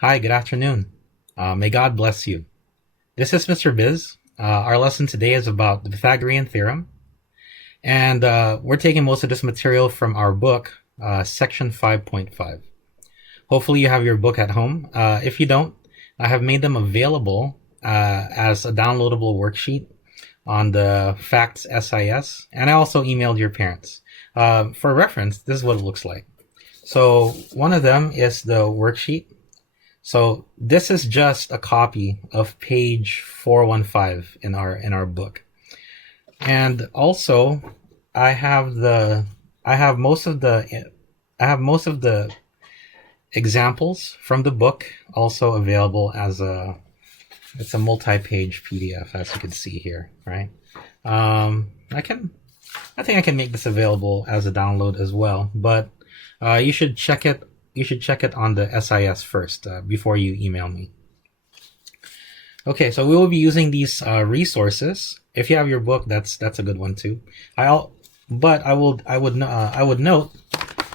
Hi, good afternoon. May God bless you. This is Mr. Bizz. Our lesson today is about the Pythagorean Theorem, and we're taking most of this material from our book, section 5.5. Hopefully you have your book at home. If you don't, I have made them available as a downloadable worksheet on the Facts SIS, and I also emailed your parents. For reference, this is what it looks like. So one of them is the worksheet. So this is just a copy of page 415 in our book. And also I have most of the examples from the book also available as it's a multi-page PDF, as you can see here, right? I think I can make this available as a download as well, but you should check it on the SIS first before you email me. Okay, so we will be using these resources. If you have your book, that's a good one too. I would note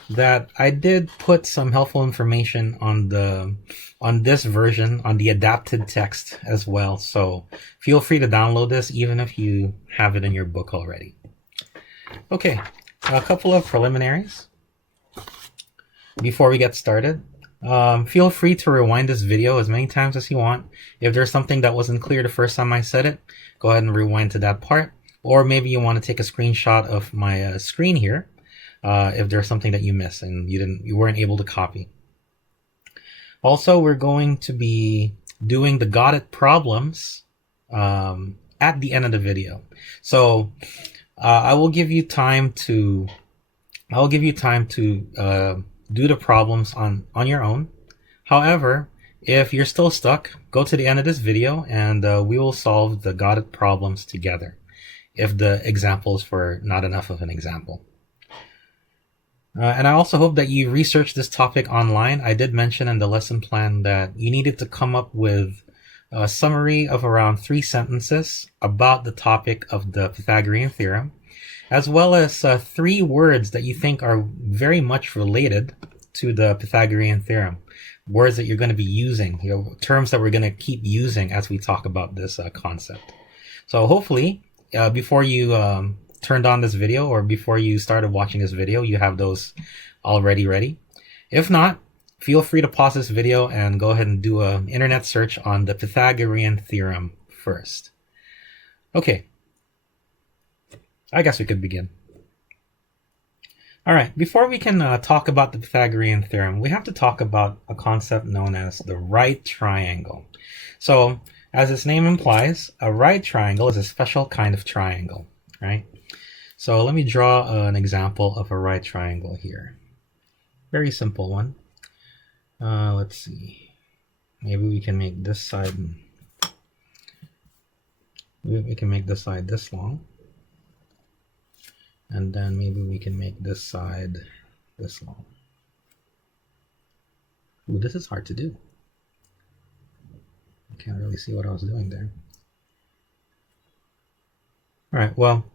that I did put some helpful information on this version on the adapted text as well. So feel free to download this even if you have it in your book already. Okay, a couple of preliminaries before we get started. Feel free to rewind this video as many times as you want. If there's something that wasn't clear the first time I said it, go ahead and rewind to that part. Or maybe you want to take a screenshot of my screen here if there's something that you missed and you weren't able to copy. Also, we're going to be doing the got it problems at the end of the video. So I will give you time to do the problems on your own. However, if you're still stuck, go to the end of this video and we will solve the got it problems together if the examples were not enough of an example. And I also hope that you research this topic online. I did mention in the lesson plan that you needed to come up with a summary of around 3 sentences about the topic of the Pythagorean Theorem, as well as 3 words that you think are very much related to the Pythagorean Theorem. Words that you're going to be using, terms that we're going to keep using as we talk about this concept. So hopefully, before you turned on this video or before you started watching this video, you have those already ready. If not, feel free to pause this video and go ahead and do an internet search on the Pythagorean Theorem first. Okay. I guess we could begin. All right, before we can talk about the Pythagorean theorem, we have to talk about a concept known as the right triangle. So, as its name implies, a right triangle is a special kind of triangle, right? So let me draw an example of a right triangle here. Very simple one. Let's see. Maybe we can make this side. We can make this side this long. And then maybe we can make this side this long. Ooh, this is hard to do. I can't really see what I was doing there. All right, well,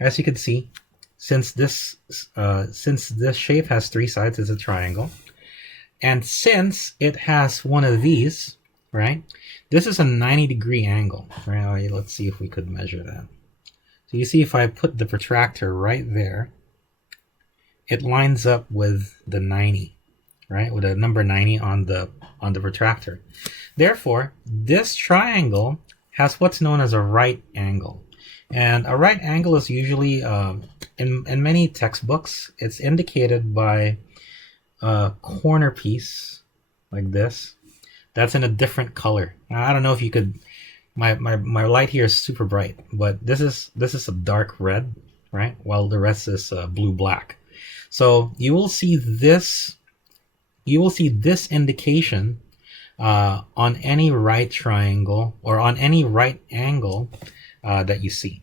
as you can see, since this shape has 3 sides, it's a triangle. And since it has one of these, right, this is a 90-degree angle. Right, let's see if we could measure that. So you see if I put the protractor right there, it lines up with the 90, right? With the number 90 on the protractor. Therefore, this triangle has what's known as a right angle. And a right angle is usually, in many textbooks, it's indicated by a corner piece like this that's in a different color. Now, I don't know if you could... My light here is super bright, but this is a dark red, right? While the rest is blue black. So you will see this indication on any right triangle or on any right angle that you see.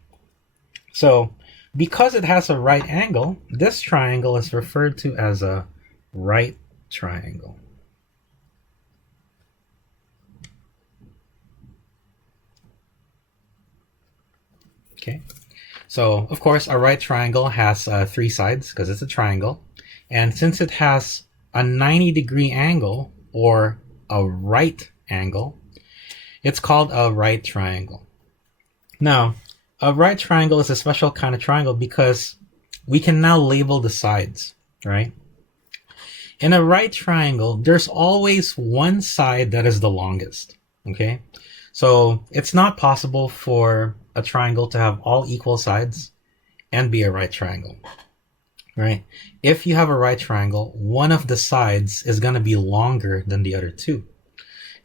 So because it has a right angle, this triangle is referred to as a right triangle. Okay, so of course a right triangle has 3 sides because it's a triangle, and since it has a 90-degree angle or a right angle, it's called a right triangle. Now, a right triangle is a special kind of triangle because we can now label the sides, right? In a right triangle, there's always one side that is the longest, okay? So it's not possible for a triangle to have all equal sides and be a right triangle, right? If you have a right triangle, one of the sides is going to be longer than the other two.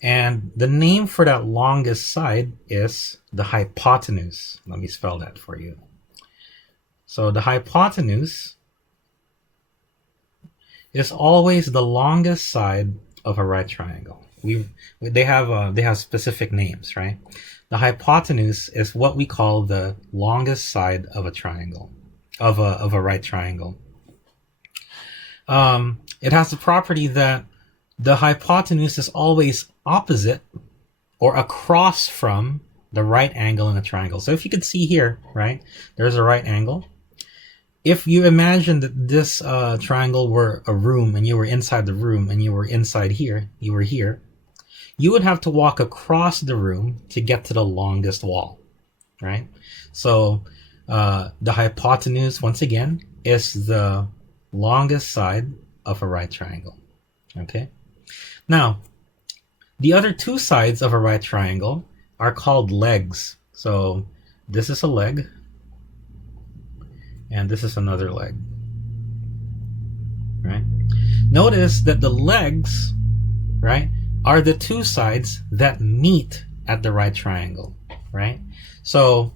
And the name for that longest side is the hypotenuse. Let me spell that for you. So the hypotenuse is always the longest side of a right triangle. They have specific names, right? The hypotenuse is what we call the longest side of a triangle, of a right triangle. It has the property that the hypotenuse is always opposite or across from the right angle in a triangle. So if you could see here, right, there's a right angle. If you imagine that this triangle were a room and you were inside the room and you were inside here, you were here, you would have to walk across the room to get to the longest wall, right? So the hypotenuse, once again, is the longest side of a right triangle, okay? Now, the other two sides of a right triangle are called legs. So this is a leg, and this is another leg, right? Notice that the legs, right, are the two sides that meet at the right triangle, right? So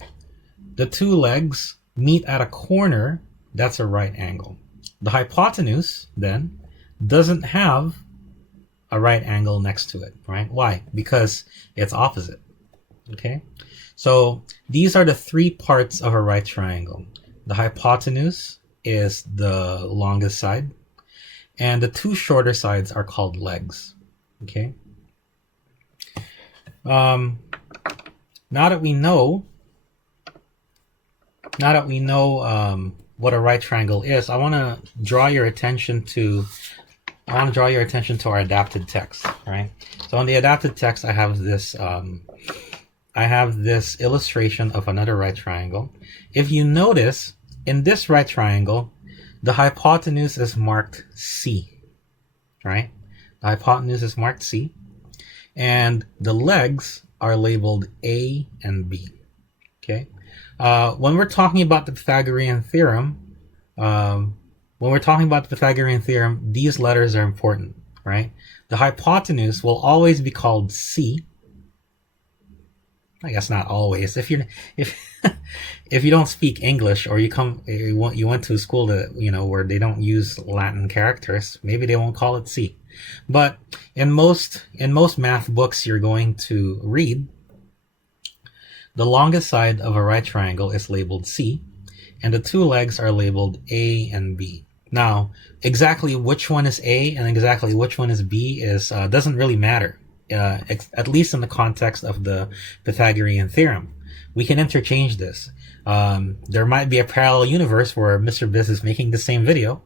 the two legs meet at a corner, that's a right angle. The hypotenuse, then, doesn't have a right angle next to it, right? Why? Because it's opposite, okay? So these are the three parts of a right triangle. The hypotenuse is the longest side, and the two shorter sides are called legs, okay? Now that we know what a right triangle is, I want to draw your attention to our adapted text, right? So on the adapted text, I have this illustration of another right triangle. If you notice, in this right triangle, the hypotenuse is marked C, right? The hypotenuse is marked C, and the legs are labeled A and B, okay? When we're talking about the Pythagorean Theorem, these letters are important, right? The hypotenuse will always be called C. I guess not always. If you don't speak English, or you went to a school that where they don't use Latin characters, maybe they won't call it C. But in most math books you're going to read, the longest side of a right triangle is labeled C, and the two legs are labeled A and B. Now, exactly which one is A and exactly which one is B is doesn't really matter, at least in the context of the Pythagorean Theorem. We can interchange this. There might be a parallel universe where Mr. Bizz is making the same video,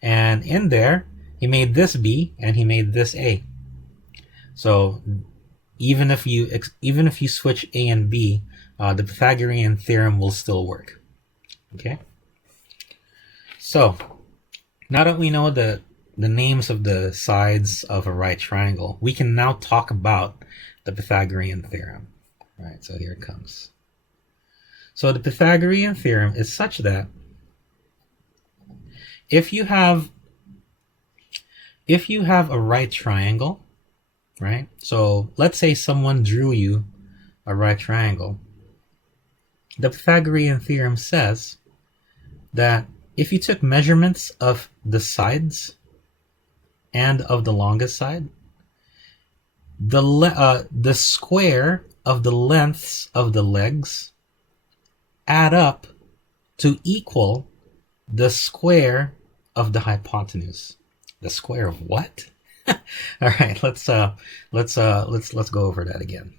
and in there, he made this B and he made this A. So even if you switch A and B, the Pythagorean Theorem will still work. Okay? So, now that we know the names of the sides of a right triangle, we can now talk about the Pythagorean Theorem. All right, so here it comes. So the Pythagorean Theorem is such that if you have a right triangle, right? So let's say someone drew you a right triangle. The Pythagorean Theorem says that if you took measurements of the sides and of the longest side, the square of the lengths of the legs add up to equal the square of the hypotenuse. The square of what? All right, let's go over that again.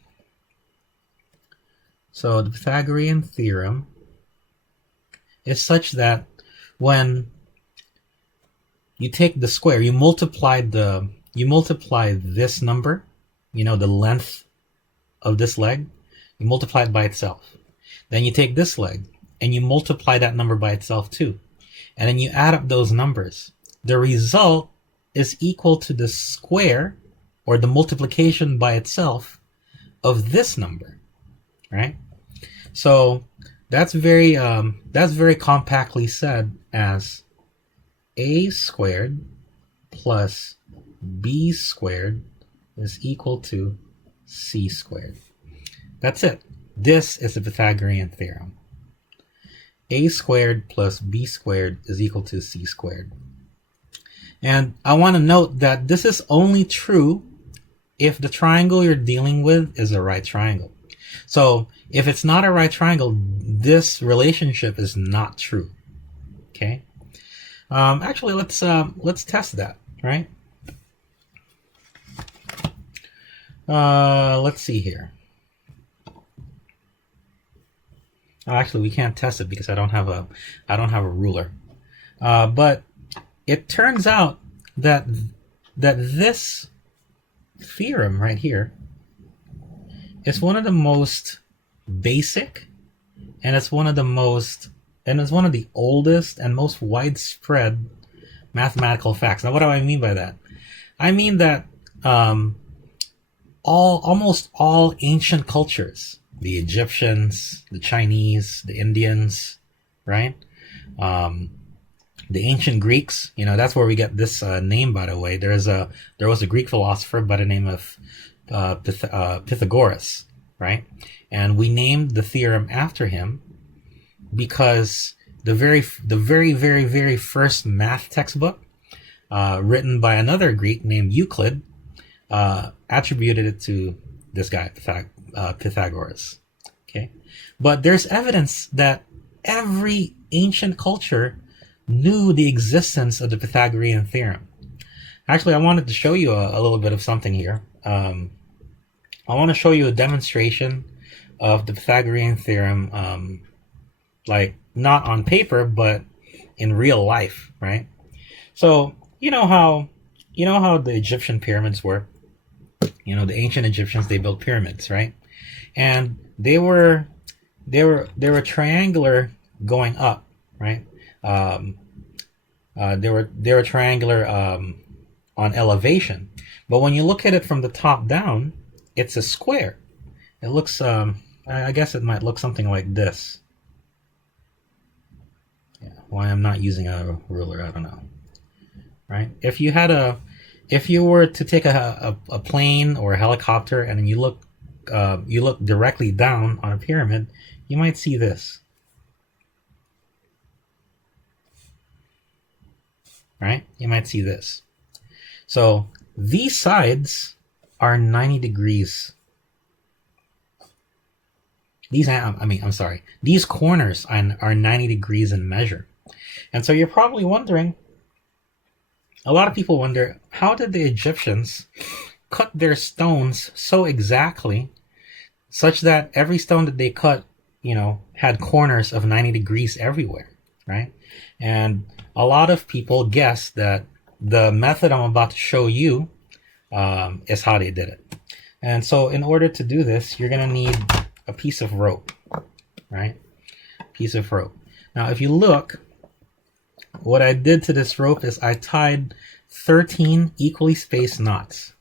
So the Pythagorean Theorem is such that when you take the square, you multiply this number the length of this leg, you multiply it by itself. Then you take this leg and you multiply that number by itself too. And then you add up those numbers. The result is equal to the square, or the multiplication by itself, of this number, right? So that's very compactly said as a squared plus b squared is equal to c squared. That's it. This is the Pythagorean theorem. A squared plus b squared is equal to c squared. And I want to note that this is only true if the triangle you're dealing with is a right triangle. So if it's not a right triangle, this relationship is not true. Okay. Actually, let's test that, right? Let's see here. Actually, we can't test it because I don't have a ruler. But it turns out that this theorem right here is one of the most basic, and it's one of the oldest and most widespread mathematical facts. Now, what do I mean by that? I mean that almost all ancient cultures, the Egyptians, the Chinese, the Indians, right? The ancient Greeks, that's where we get this name, by the way. There was a Greek philosopher by the name of Pythagoras, right? And we named the theorem after him because the very first math textbook written by another Greek named Euclid attributed it to this guy, Pythagoras. Okay, but there's evidence that every ancient culture knew the existence of the Pythagorean theorem. Actually, I wanted to show you a little bit of something here. I want to show you a demonstration of the Pythagorean theorem, like not on paper, but in real life, right? So you know how the Egyptian pyramids were. The ancient Egyptians, they built pyramids, right? And they were triangular going up, right? They were triangular on elevation, but when you look at it from the top down, it's a square. It looks, I guess it might look something like this. Yeah, why I'm not using a ruler, I don't know. Right? If you were to take a plane or a helicopter and then you look directly down on a pyramid, you might see this. Right? You might see this. So these sides are 90 degrees. These corners are 90 degrees in measure. And so you're probably wondering, a lot of people wonder, how did the Egyptians cut their stones so exactly such that every stone that they cut, had corners of 90 degrees everywhere, right? And a lot of people guess that the method I'm about to show you is how they did it. And so in order to do this, you're going to need a piece of rope, right? Piece of rope. Now, if you look, what I did to this rope is I tied 13 equally spaced knots.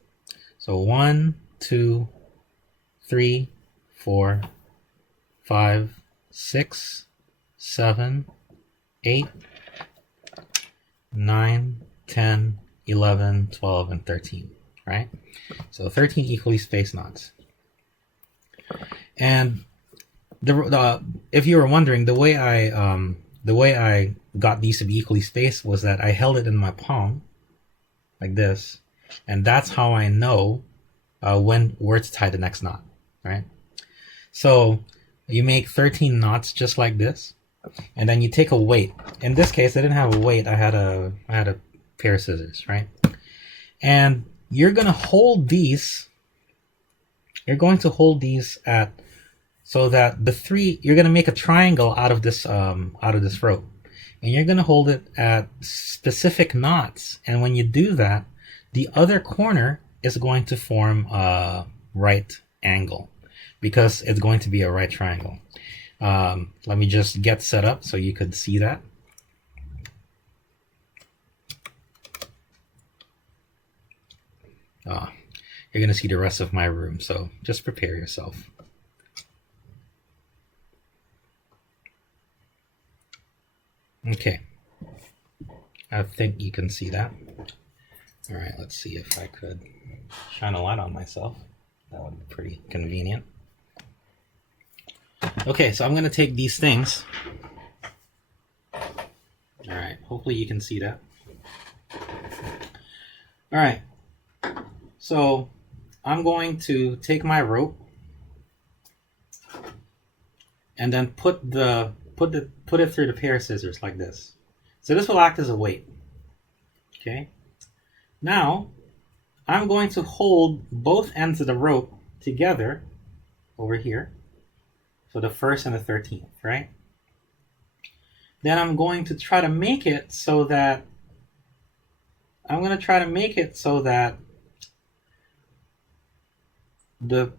So 1, 2, 3, 4, 5, 6, 7, 8, 9, 10, 11, 12, and 13, right? So 13 equally spaced knots. And if you were wondering, the way I got these to be equally spaced was that I held it in my palm like this, and that's how I know where to tie the next knot, right? So you make 13 knots just like this, and then you take a weight. In this case, I didn't have a weight. I had a pair of scissors, right? And you're going to hold these. You're going to hold these at, so that you're going to make a triangle out of this rope, and you're going to hold it at specific knots. And when you do that, the other corner is going to form a right angle because it's going to be a right triangle. Let me just get set up so you could see that. You're going to see the rest of my room, so just prepare yourself. Okay, I think you can see that. All right, let's see if I could shine a light on myself. That would be pretty convenient. Okay, so I'm going to take these things. All right, hopefully you can see that. All right, so I'm going to take my rope and then put it through the pair of scissors like this. So this will act as a weight. Okay. Now I'm going to hold both ends of the rope together over here. So the 1st and the 13th, right? Then I'm going to try to make it so that the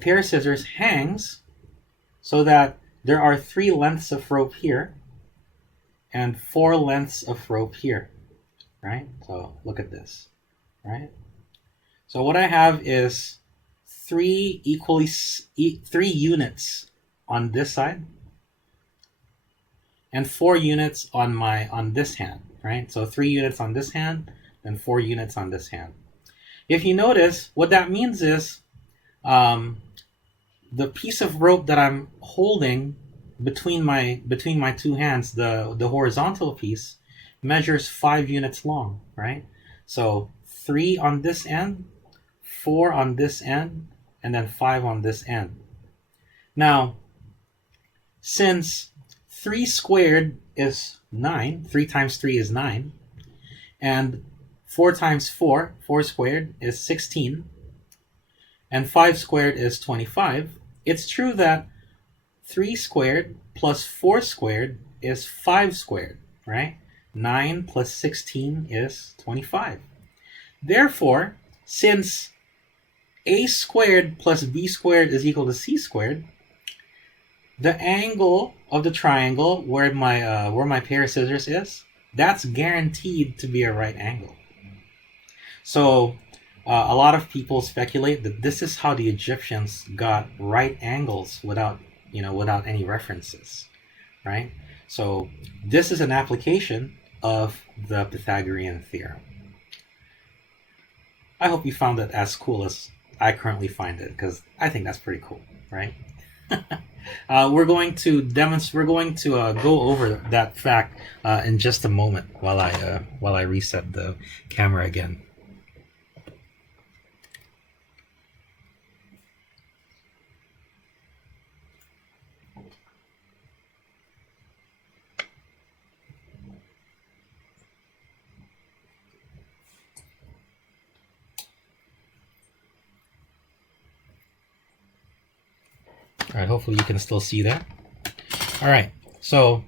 pair of scissors hangs so that there are 3 lengths of rope here and 4 lengths of rope here, right? So look at this, right? So what I have is 3 units on this side and 4 units on this hand, right? So 3 units on this hand and 4 units on this hand. If you notice, what that means is the piece of rope that I'm holding between my 2 hands, the horizontal piece, measures 5 units long, right? So 3 on this end, 4 on this end, and then 5 on this end. Now, since 3 squared is 9, 3 times 3 is 9, and 4 times 4, 4 squared is 16, and 5 squared is 25, it's true that 3 squared plus 4 squared is 5 squared, right? 9 plus 16 is 25. Therefore, since a squared plus b squared is equal to c squared, the angle of the triangle where my pair of scissors is, that's guaranteed to be a right angle. So a lot of people speculate that this is how the Egyptians got right angles without any references, right? So this is an application of the Pythagorean theorem. I hope you found it as cool as I currently find it, because I think that's pretty cool, right? We're going to go over that fact in just a moment while I reset the camera again. All right, hopefully you can still see that. All right, so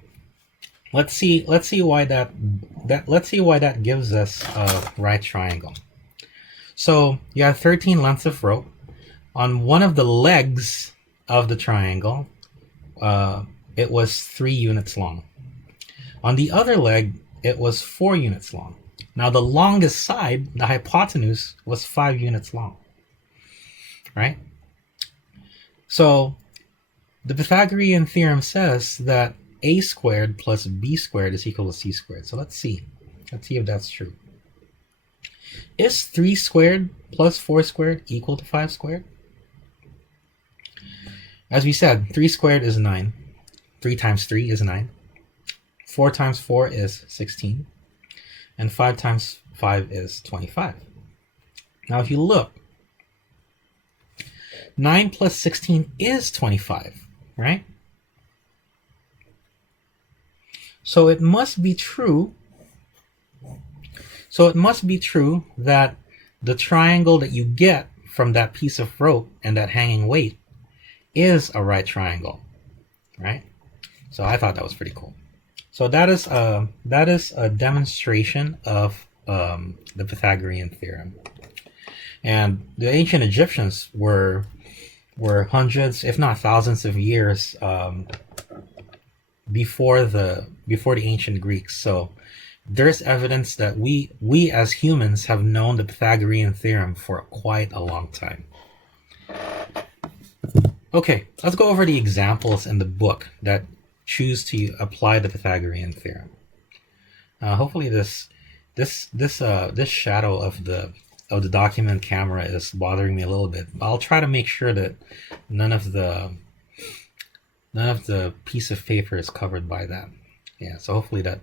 let's see why that gives us a right triangle. So you have 13 lengths of rope. On one of the legs of the triangle, it was 3 units long. On the other leg, it was 4 units long. Now the longest side, the hypotenuse, was 5 units long, right? So the Pythagorean theorem says that a squared plus b squared is equal to c squared. So let's see if that's true. Is 3 squared plus 4 squared equal to 5 squared? As we said, 3 squared is 9. 3 times 3 is 9. 4 times 4 is 16. And 5 times 5 is 25. Now if you look, 9 plus 16 is 25, right? So it must be true. That the triangle that you get from that piece of rope and that hanging weight is a right triangle, right? So I thought that was pretty cool. So that is a demonstration of the Pythagorean theorem. And the ancient Egyptians were hundreds, if not thousands, of years before the ancient Greeks. So there's evidence that we as humans have known the Pythagorean theorem for quite a long time. Okay, let's go over the examples in the book that choose to apply the Pythagorean theorem. Hopefully this shadow of the document camera is bothering me a little bit. I'll try to make sure that none of the piece of paper is covered by that. Yeah, so hopefully that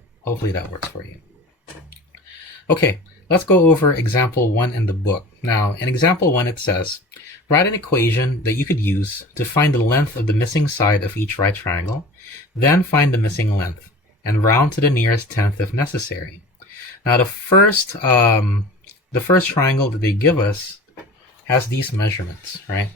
works for you. Okay, let's go over example 1 in the book. Now, in example 1, it says, write an equation that you could use to find the length of the missing side of each right triangle, then find the missing length, and round to the nearest tenth if necessary. Now, the first triangle that they give us has these measurements, right?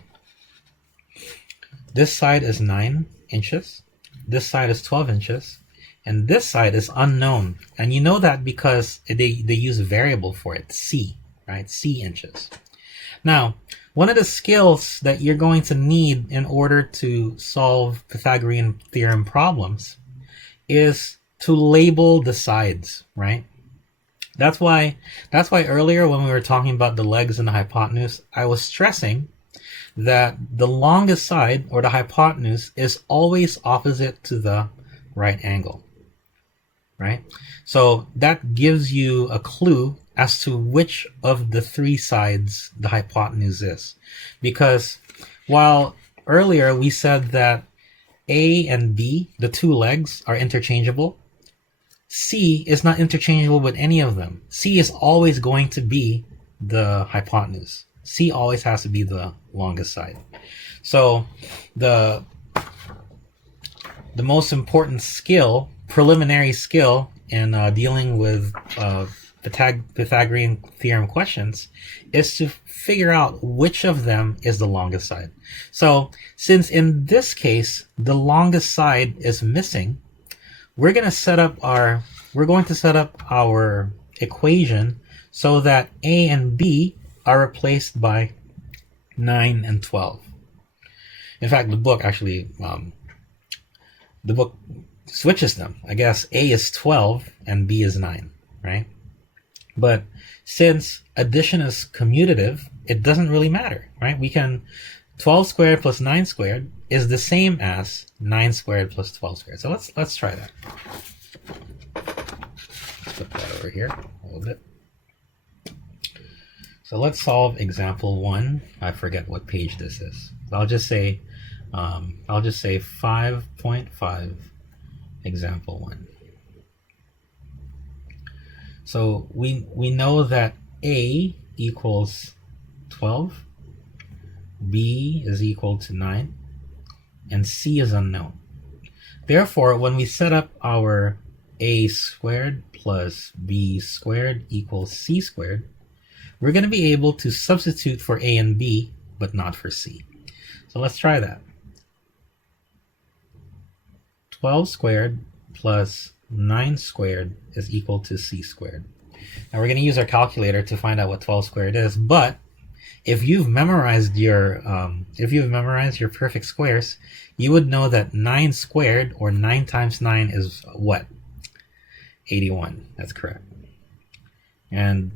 This side is 9 inches, this side is 12 inches, and this side is unknown. And you know that because they use a variable for it, c, right? C inches. Now, one of the skills that you're going to need in order to solve Pythagorean theorem problems is to label the sides, right? That's why earlier when we were talking about the legs and the hypotenuse, I was stressing that the longest side, or the hypotenuse, is always opposite to the right angle, right? So that gives you a clue as to which of the 3 sides the hypotenuse is. Because while earlier we said that A and B, the 2 legs, are interchangeable, C is not interchangeable with any of them. C is always going to be the hypotenuse. C always has to be the longest side. So the most important skill, preliminary skill in dealing with Pythagorean theorem questions is to figure out which of them is the longest side. So since in this case the longest side is missing, we're going to set up our equation so that A and B are replaced by 9 and 12. In fact, the book actually switches them. I guess A is 12 and B is 9, right? But since addition is commutative, it doesn't really matter, right? 12 squared plus 9 squared is the same as 9 squared plus 12 squared. So let's try that. Put that over here a little bit. So let's solve example 1. I forget what page this is. I'll just say 5.5 example 1. So we know that A equals 12, B is equal to 9, and C is unknown. Therefore, when we set up our A squared plus B squared equals C squared, we're going to be able to substitute for A and B, but not for C. So let's try that. 12 squared plus 9 squared is equal to C squared. Now we're going to use our calculator to find out what 12 squared is, but if you've memorized your perfect squares, you would know that 9 squared, or 9 times 9, is what? 81. That's correct. And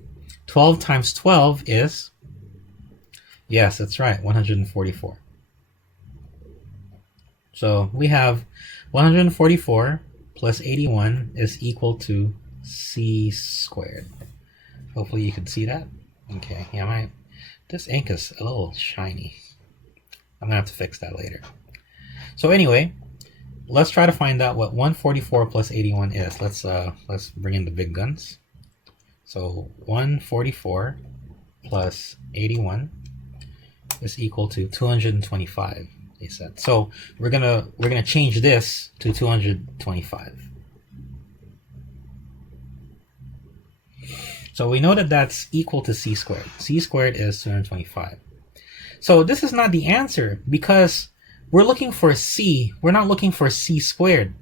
12 times 12 is, yes, that's right, 144. So we have 144 plus 81 is equal to C squared. Hopefully you can see that. Okay, yeah, this ink is a little shiny. I'm gonna have to fix that later. So anyway, let's try to find out what 144 plus 81 is. Let's bring in the big guns. So 144 plus 81 is equal to 225, they said. So we're gonna change this to 225. So we know that that's equal to C squared. C squared is 225. So this is not the answer because we're looking for C. We're not looking for C squared.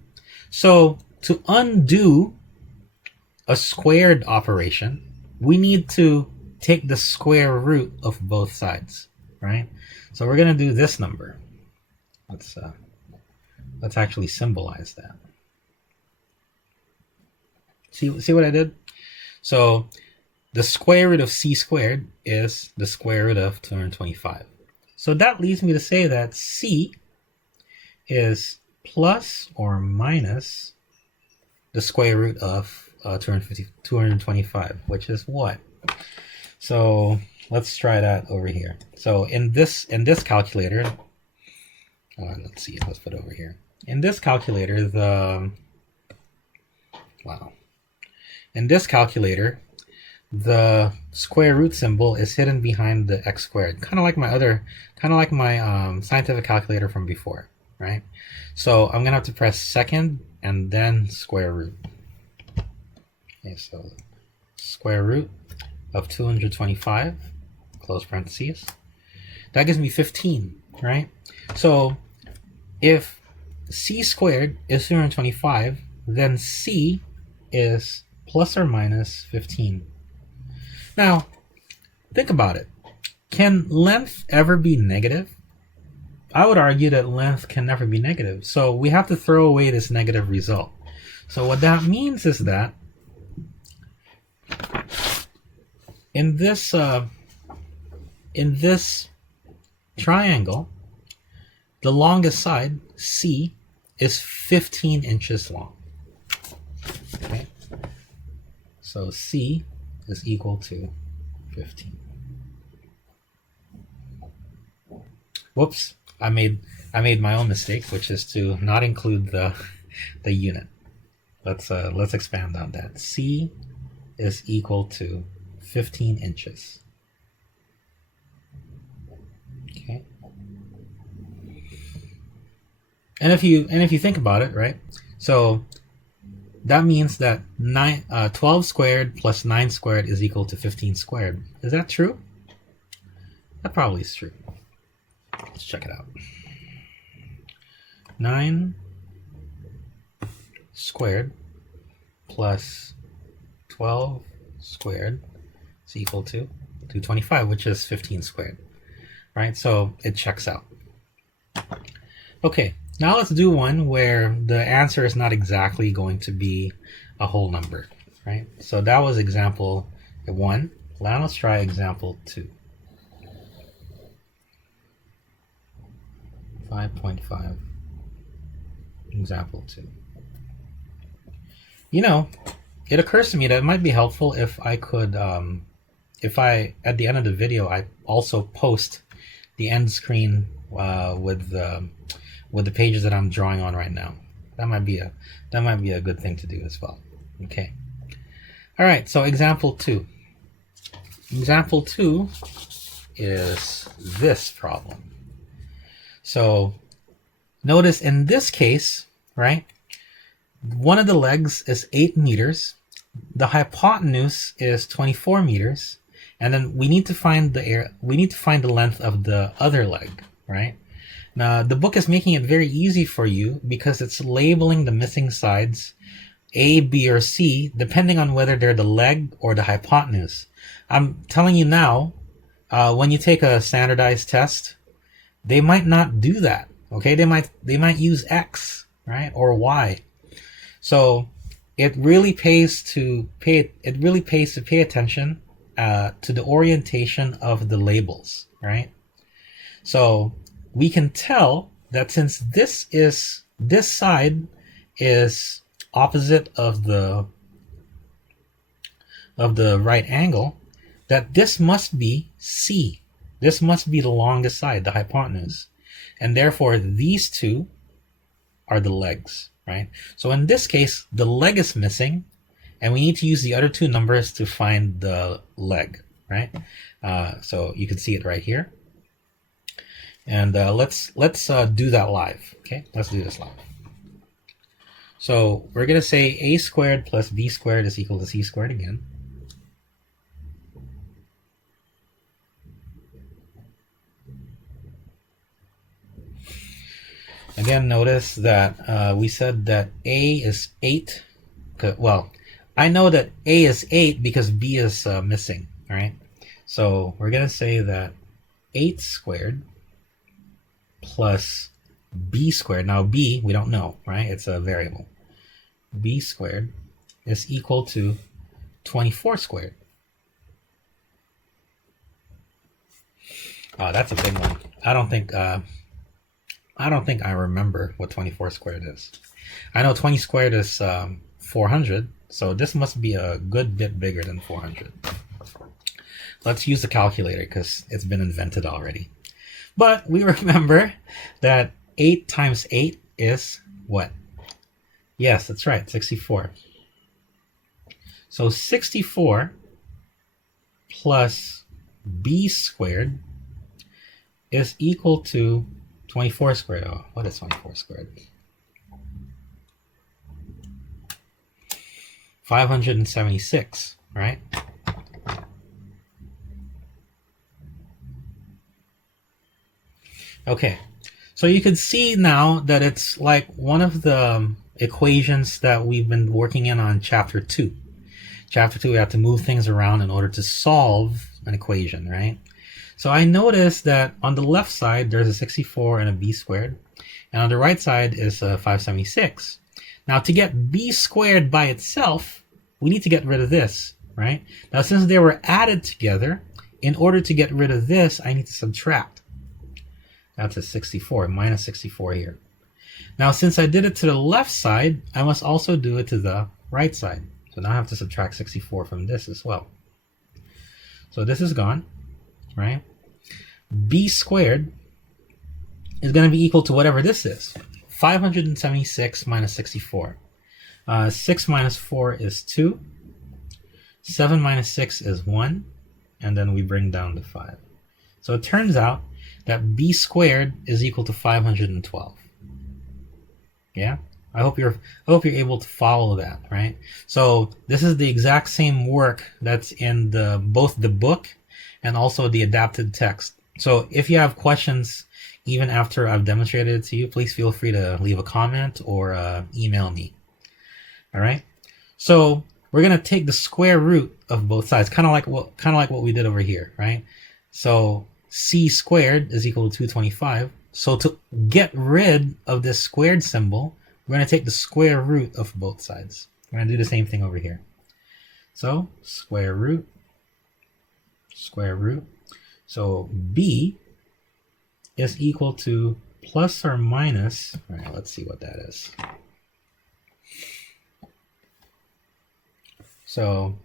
So to undo a squared operation, we need to take the square root of both sides, right? So we're going to do this number. Let's actually symbolize that. See what I did? So the square root of c squared is the square root of 225. So that leads me to say that c is plus or minus the square root of 225, which is what? So let's try that over here. So in this calculator, let's see, let's put it over here. In this calculator, in this calculator, the square root symbol is hidden behind the x squared, kind of like my scientific calculator from before, right? So I'm gonna have to press second and then square root. Okay, so square root of 225, close parentheses. That gives me 15, right? So if c squared is 225, then c is plus or minus 15. Now, think about it. Can length ever be negative? I would argue that length can never be negative. So we have to throw away this negative result. So what that means is that in this triangle, the longest side, C, is 15 inches long. Okay. So C is equal to 15. Whoops, I made my own mistake, which is to not include the unit. Let's expand on that. C is equal to 15 inches. Okay. And if you think about it, right? So that means that 12 squared plus 9 squared is equal to 15 squared. Is that true? That probably is true. Let's check it out. 9 squared plus 12 squared is equal to 225, which is 15 squared, right? So it checks out. Okay, now let's do one where the answer is not exactly going to be a whole number, right? So that was example 1. Now let's try example 2. 5.5, example 2. You know, it occurs to me that it might be helpful if I could, if I, at the end of the video, I also post the end screen with the pages that I'm drawing on right now. That might be a good thing to do as well. Okay. All right. So example 2. Example 2 is this problem. So notice in this case, right? One of the legs is 8 meters. The hypotenuse is 24 meters, and then we need to find the length of the other leg, right? Now the book is making it very easy for you because it's labeling the missing sides A, B, or C depending on whether they're the leg or the hypotenuse. I'm telling you now, when you take a standardized test, they might not do that. Okay, they might use X, right, or Y. So it really pays to pay attention to the orientation of the labels, right? So we can tell that since this side is opposite of the right angle, that this must be C. This must be the longest side, the hypotenuse, and therefore these two are the legs. Right? So in this case, the leg is missing, and we need to use the other two numbers to find the leg, right? So you can see it right here. And let's do that live. Okay, let's do this live. So we're gonna say a squared plus b squared is equal to c squared again. Again, notice that we said that A is 8. Well, I know that A is 8 because B is missing, right? So we're going to say that 8 squared plus b squared. Now b, we don't know, right? It's a variable. B squared is equal to 24 squared. Oh, that's a big one. I don't think I remember what 24 squared is. I know 20 squared is 400, so this must be a good bit bigger than 400. Let's use the calculator because it's been invented already. But we remember that 8 times 8 is what? Yes, that's right, 64. So 64 plus b squared is equal to 24 squared. Oh, what is 24 squared? 576, right? Okay, so you can see now that it's like one of the equations that we've been working in on chapter 2. Chapter 2, we have to move things around in order to solve an equation, right? So I noticed that on the left side, there's a 64 and a b squared. And on the right side is a 576. Now to get b squared by itself, we need to get rid of this, right? Now since they were added together, in order to get rid of this, I need to subtract. That's a 64, minus 64 here. Now since I did it to the left side, I must also do it to the right side. So now I have to subtract 64 from this as well. So this is gone, right? B squared is going to be equal to whatever this is. 576 minus 64. 6 minus 4 is 2. 7 minus 6 is 1. And then we bring down the 5. So it turns out that b squared is equal to 512. Yeah? I hope you're able to follow that, right? So this is the exact same work that's in both the book and also the adapted text. So if you have questions even after I've demonstrated it to you, please feel free to leave a comment or email me. All right. So we're gonna take the square root of both sides, kind of like what we did over here, right? So c squared is equal to 225. So to get rid of this squared symbol, we're going to take the square root of both sides. We're going to do the same thing over here. So square root. So b is equal to plus or minus, all right, let's see what that is. So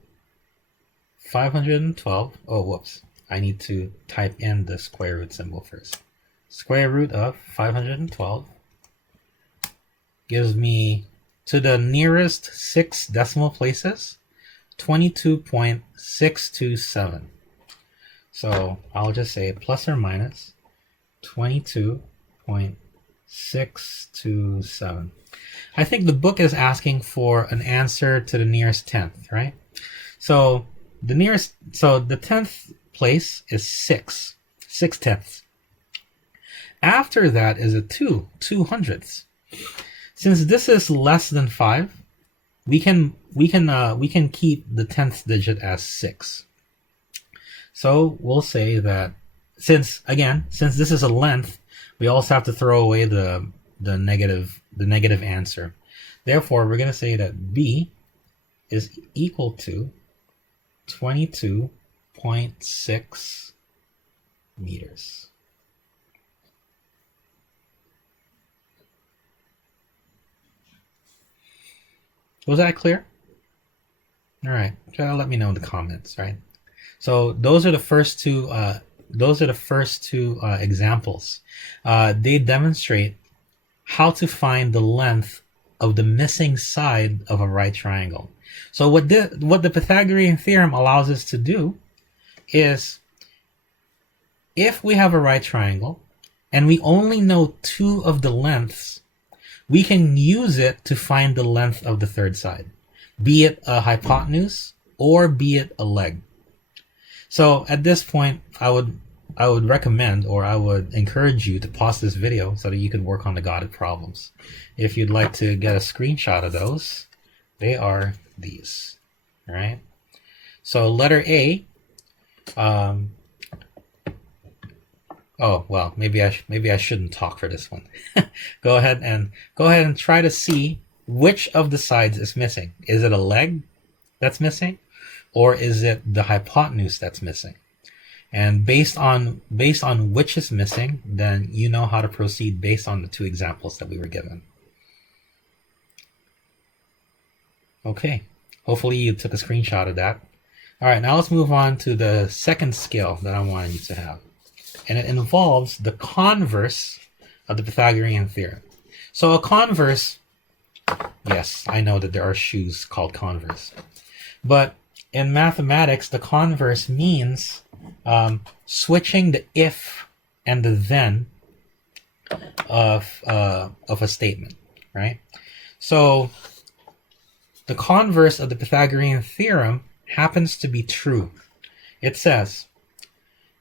512, oh whoops, I need to type in the square root symbol first. Square root of 512 gives me, to the nearest 6 decimal places, 22.627. So I'll just say plus or minus 22.627. I think the book is asking for an answer to the nearest 10th, right? So the 10th place is 6 tenths. After that is a 2 hundredths. Since this is less than 5, we can keep the 10th digit as 6. So we'll say that since this is a length, we also have to throw away the negative answer. Therefore, we're going to say that b is equal to 22.6 meters. Was that clear? All right, try to let me know in the comments, right? So those are the first two. Examples. They demonstrate how to find the length of the missing side of a right triangle. So what the Pythagorean theorem allows us to do is, if we have a right triangle and we only know 2 of the lengths, we can use it to find the length of the third side, be it a hypotenuse or be it a leg. So at this point, I would recommend, or I would encourage you to pause this video so that you can work on the Goddard problems. If you'd like to get a screenshot of those, they are these, all right? So letter A, Um, oh well, maybe I shouldn't talk for this one. Go ahead and try to see which of the sides is missing. Is it a leg that's missing, or is it the hypotenuse that's missing? And based on which is missing, then you know how to proceed based on the two examples that we were given. Okay, hopefully you took a screenshot of that. All right, now let's move on to the second skill that I wanted you to have. And it involves the converse of the Pythagorean theorem. So a converse, yes, I know that there are shoes called Converse. But in mathematics, the converse means switching the if and the then of a statement, right? So the converse of the Pythagorean theorem happens to be true. It says,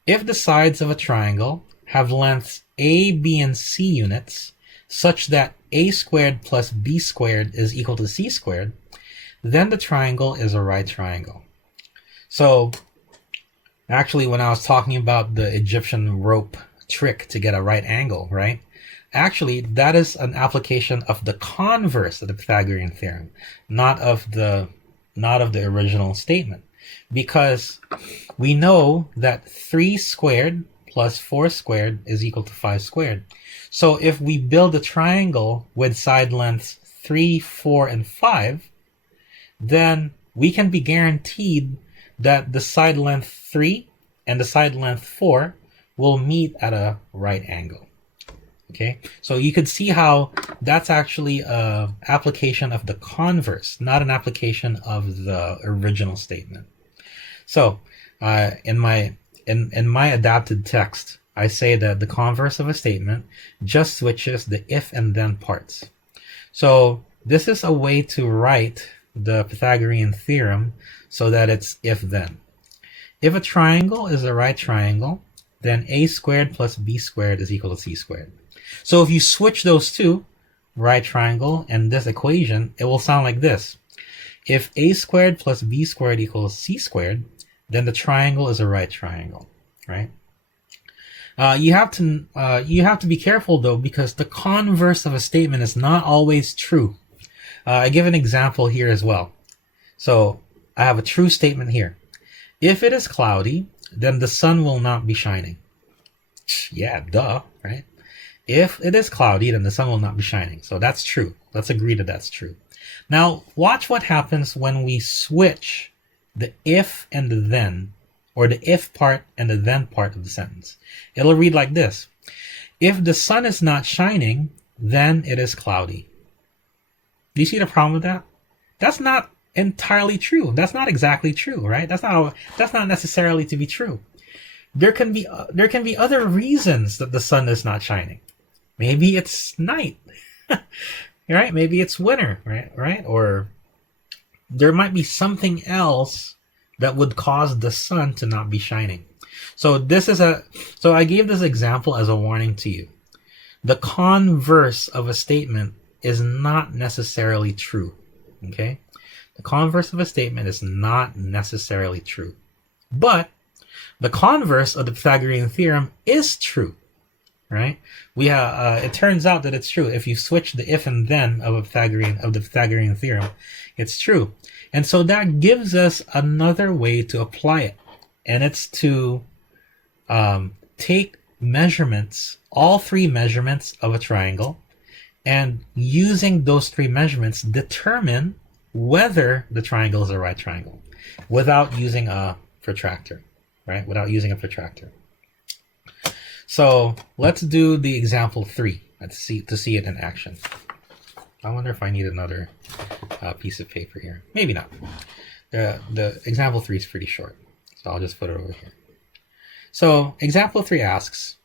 if the sides of a triangle have lengths a, b, and c units, such that a squared plus b squared is equal to c squared, then the triangle is a right triangle. So actually, when I was talking about the Egyptian rope trick to get a right angle, right? Actually, that is an application of the converse of the Pythagorean theorem, not of the original statement. Because we know that 3 squared plus 4 squared is equal to 5 squared. So if we build a triangle with side lengths 3, 4, and 5, then we can be guaranteed that the side length 3 and the side length 4 will meet at a right angle. Okay, so you could see how that's actually an application of the converse, not an application of the original statement. So in my adapted text, I say that the converse of a statement just switches the if and then parts. So this is a way to write the Pythagorean theorem so that it's if then. If a triangle is a right triangle, then a squared plus b squared is equal to c squared. So if you switch those two, right triangle and this equation, it will sound like this. If a squared plus b squared equals c squared, then the triangle is a right triangle, right? You have to be careful though, because the converse of a statement is not always true. I give an example here as well. So I have a true statement here. If it is cloudy, then the sun will not be shining. Yeah, duh, right? If it is cloudy, then the sun will not be shining. So that's true. Let's agree that that's true. Now, watch what happens when we switch the if and the then, or the if part and the then part of the sentence. It'll read like this. If the sun is not shining, then it is cloudy. Do you see the problem with that? That's not entirely true. That's not exactly true, right? That's not necessarily to be true. There can be other reasons that the sun is not shining. Maybe it's night, right? Maybe it's winter, right? Or there might be something else that would cause the sun to not be shining. So I gave this example as a warning to you. The converse of a statement is not necessarily true, okay? The converse of a statement is not necessarily true. But the converse of the Pythagorean theorem is true, right? It turns out that it's true. If you switch the if and then of the Pythagorean theorem, it's true. And so that gives us another way to apply it. And it's to take measurements, all 3 measurements of a triangle, and using those 3 measurements, determine whether the triangle is a right triangle without using a protractor, right? Without using a protractor. So let's do the example 3 to see it in action. I wonder if I need another piece of paper here. Maybe not. The example 3 is pretty short, so I'll just put it over here. So example 3 asks,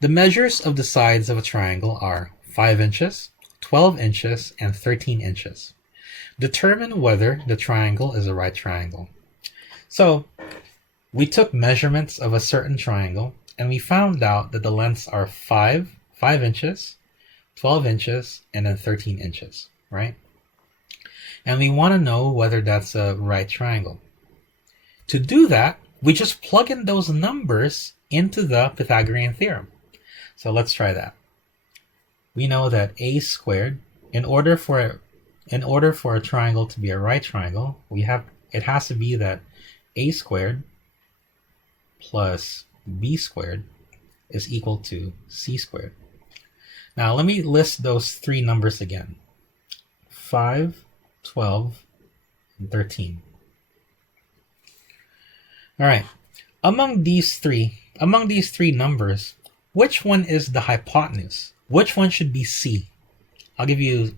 the measures of the sides of a triangle are 5 inches, 12 inches, and 13 inches. Determine whether the triangle is a right triangle. So we took measurements of a certain triangle, and we found out that the lengths are 5 inches, 12 inches, and then 13 inches, right? And we want to know whether that's a right triangle. To do that, we just plug in those numbers into the Pythagorean theorem. So let's try that. We know that a squared, in order for a triangle to be a right triangle, it has to be that a squared plus b squared is equal to c squared. Now let me list those three numbers again. 5, 12, and 13. All right. Among these three numbers, which one is the hypotenuse? Which one should be c? I'll give you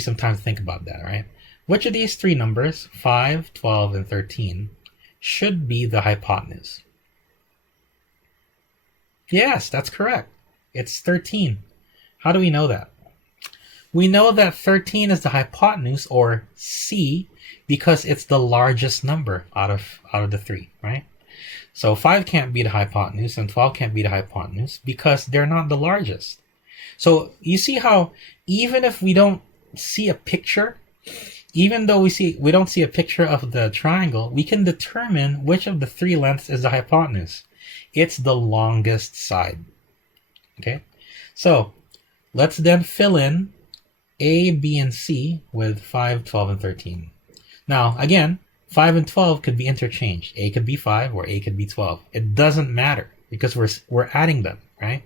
some time to think about that, right? Which of these three numbers, 5, 12, and 13, should be the hypotenuse? Yes, that's correct. It's 13. How do we know that? We know that 13 is the hypotenuse, or c, because it's the largest number out of the three, right? So 5 can't be the hypotenuse and 12 can't be the hypotenuse because they're not the largest. So you see how even if we don't see a picture, even though we don't see a picture of the triangle, we can determine which of the three lengths is the hypotenuse. It's the longest side. Okay? So let's then fill in A, B, and C with 5, 12, and 13. Now, again, 5 and 12 could be interchanged. A could be 5 or A could be 12. It doesn't matter because we're adding them, right?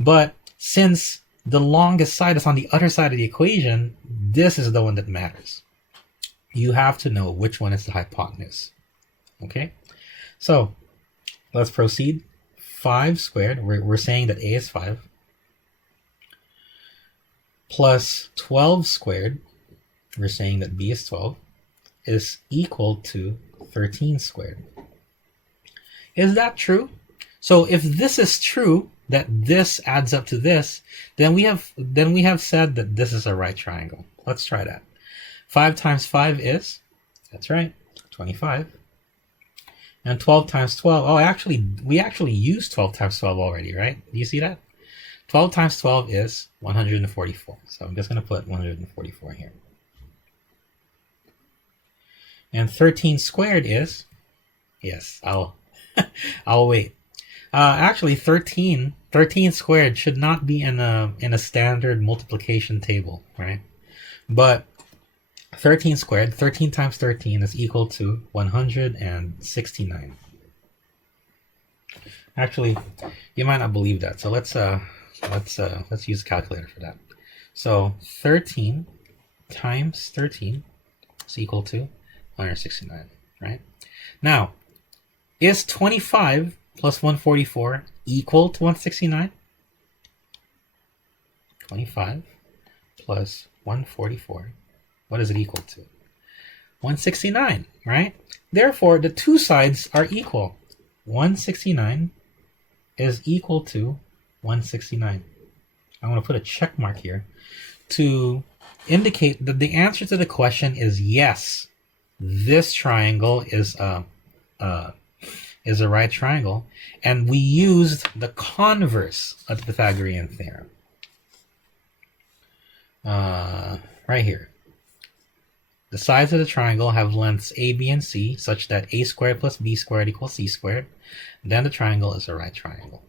But since the longest side is on the other side of the equation, this is the one that matters. You have to know which one is the hypotenuse. Okay? So, let's proceed. 5 squared, we're saying that A is 5, plus 12 squared, we're saying that B is 12, is equal to 13 squared. Is that true? So if this is true, that this adds up to this, then we have said that this is a right triangle. Let's try that. 5 times 5 is, that's right, 25. And 12 times 12, we actually used 12 times 12 already, right? Do you see that? 12 times 12 is 144. So I'm just going to put 144 here. And 13 squared is, yes, I'll wait. Actually, 13 squared should not be in a standard multiplication table, right? But 13 squared, 13 times 13 is equal to 169. Actually, you might not believe that. So let's use a calculator for that. So 13 times 13 is equal to 169, right? Now, is 25 plus 144 equal to 169? 25 plus 144, what is it equal to? 169, right? Therefore, the two sides are equal. 169 is equal to 169. I'm going to put a check mark here to indicate that the answer to the question is yes. This triangle is a right triangle, and we used the converse of the Pythagorean theorem. Right here. The sides of the triangle have lengths A, B, and C such that A squared plus B squared equals C squared. Then the triangle is a right triangle.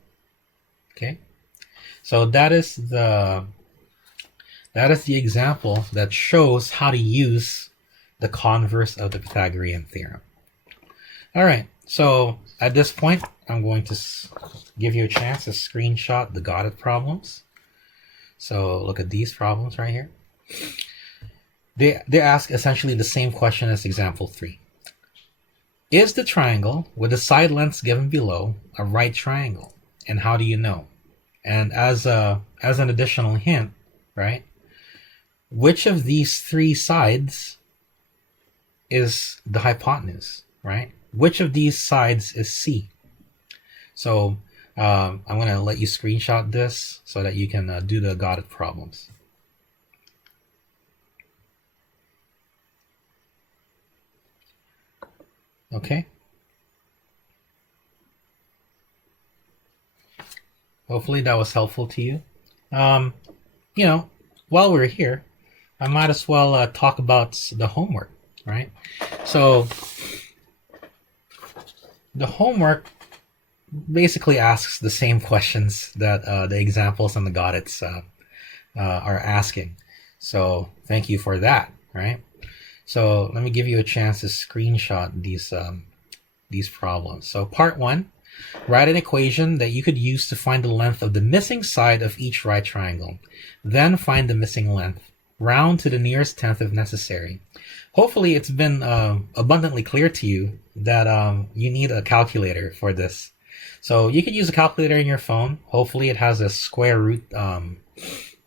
Okay? So that is the example that shows how to use the converse of the Pythagorean theorem. All right, so at this point, I'm going to give you a chance to screenshot the got it problems. So look at these problems right here. They ask essentially the same question as example 3. Is the triangle with the side lengths given below a right triangle? And how do you know? And as an additional hint, right? Which of these three sides is the hypotenuse, right? Which of these sides is C? So I'm going to let you screenshot this so that you can do the got it problems. Okay. Hopefully that was helpful to you. You know, while we're here, I might as well talk about the homework, right? So the homework basically asks the same questions that the examples and the godits are asking. So thank you for that, right? So let me give you a chance to screenshot these problems. So part 1, write an equation that you could use to find the length of the missing side of each right triangle. Then find the missing length. Round to the nearest tenth if necessary. Hopefully it's been abundantly clear to you that you need a calculator for this. So you can use a calculator in your phone. Hopefully it has a square root.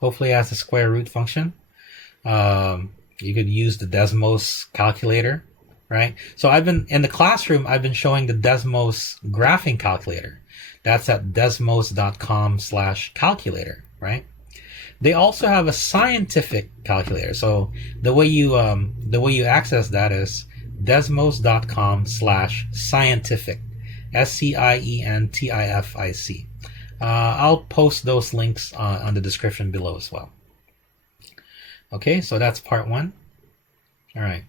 Hopefully it has a square root function. You could use the Desmos calculator, right? So I've been in the classroom. I've been showing the Desmos graphing calculator. That's at desmos.com/calculator, right? They also have a scientific calculator. So the way you access that is desmos.com/scientific, SCIENTIFIC. I'll post those links on the description below as well. Okay, so that's part 1. All right.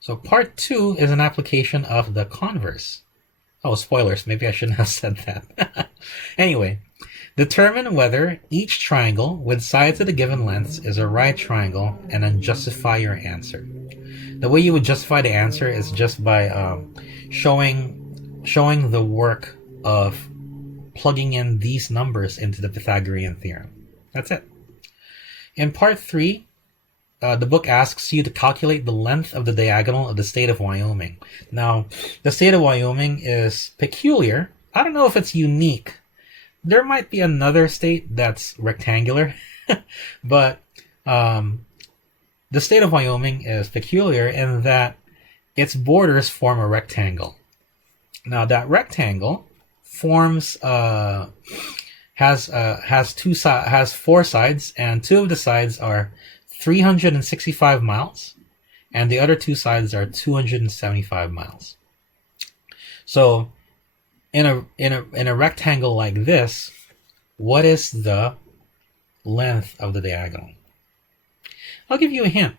So part 2 is an application of the converse. Oh, spoilers. Maybe I shouldn't have said that. Anyway, determine whether each triangle with sides of the given lengths is a right triangle and then justify your answer. The way you would justify the answer is just by showing the work of plugging in these numbers into the Pythagorean theorem. That's it. In part 3, the book asks you to calculate the length of the diagonal of the state of Wyoming. Now, the state of Wyoming is peculiar. I don't know if it's unique. There might be another state that's rectangular, but the state of Wyoming is peculiar in that its borders form a rectangle. Now, that rectangle forms has 4 sides, and 2 of the sides are 365 miles, and the other 2 sides are 275 miles. So, in a rectangle like this, what is the length of the diagonal? I'll give you a hint.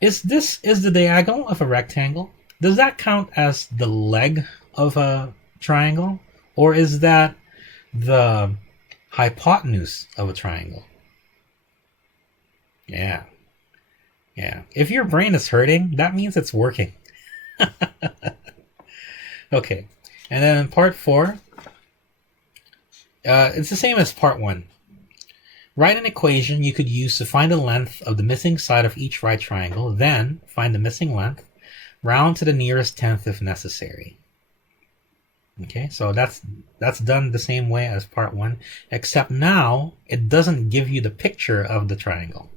Is the diagonal of a rectangle? Does that count as the leg of a triangle, or is that the hypotenuse of a triangle? Yeah. If your brain is hurting, that means it's working. Okay. And then in part 4, it's the same as part 1. Write an equation you could use to find the length of the missing side of each right triangle, then find the missing length, round to the nearest tenth if necessary. Okay, so that's done the same way as part 1, except now it doesn't give you the picture of the triangle.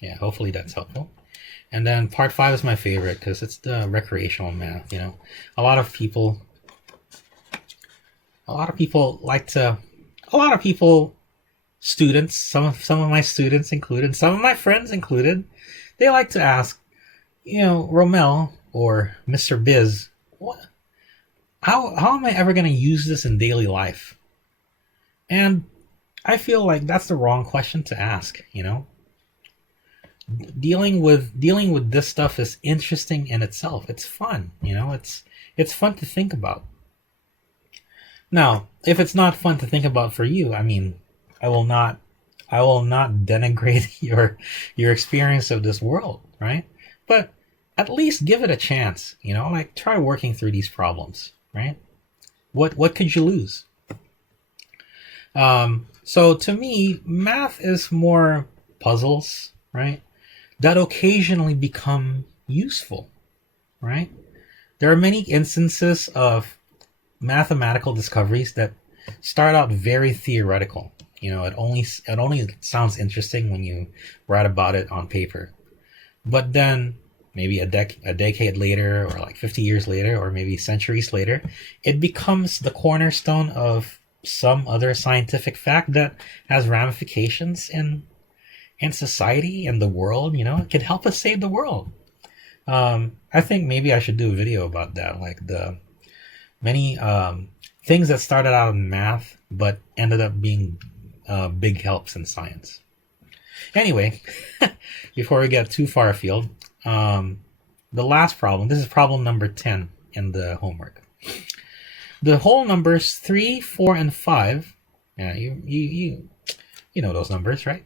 Yeah, hopefully that's helpful. And then part 5 is my favorite because it's the recreational math. You know, a lot of people students, some of my students included, some of my friends included, they like to ask, you know, Romel or Mr. Bizz, how am I ever going to use this in daily life? And I feel like that's the wrong question to ask, you know. Dealing with this stuff is interesting in itself. It's fun, you know. It's fun to think about. Now, if it's not fun to think about for you, I mean, I will not denigrate your experience of this world, right? But at least give it a chance, you know, like try working through these problems, right? What could you lose? So to me, math is more puzzles, right? That occasionally become useful, right? There are many instances of mathematical discoveries that start out very theoretical. You know, it only sounds interesting when you write about it on paper. But then maybe a decade later, or like 50 years later, or maybe centuries later, it becomes the cornerstone of some other scientific fact that has ramifications in society and the world. You know, it could help us save the world. I think maybe I should do a video about that, like the many things that started out in math but ended up being big helps in science. Anyway, before we get too far afield, the last problem. This is problem number 10 in the homework. The whole numbers 3, 4, and 5, yeah, you know those numbers, right?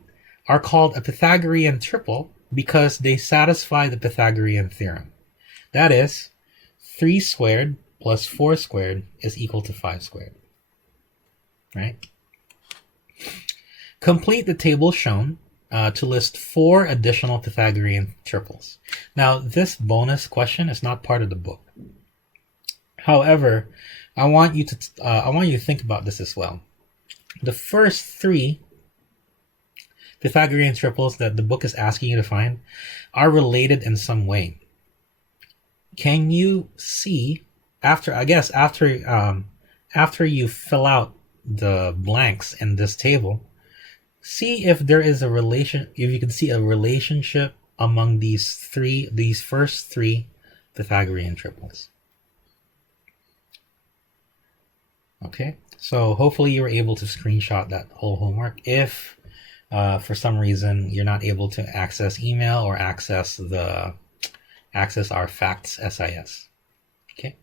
Are called a Pythagorean triple because they satisfy the Pythagorean theorem. That is, 3 squared plus 4 squared is equal to 5 squared. Right? Complete the table shown to list 4 additional Pythagorean triples. Now, this bonus question is not part of the book. However, I want you to think about this as well. The first 3 Pythagorean triples that the book is asking you to find are related in some way. Can you see after you fill out the blanks in this table, see if there is a relation, if you can see a relationship among these first 3 Pythagorean triples. Okay, so hopefully you were able to screenshot that whole homework. If for some reason you're not able to access email or access our facts SIS. Okay.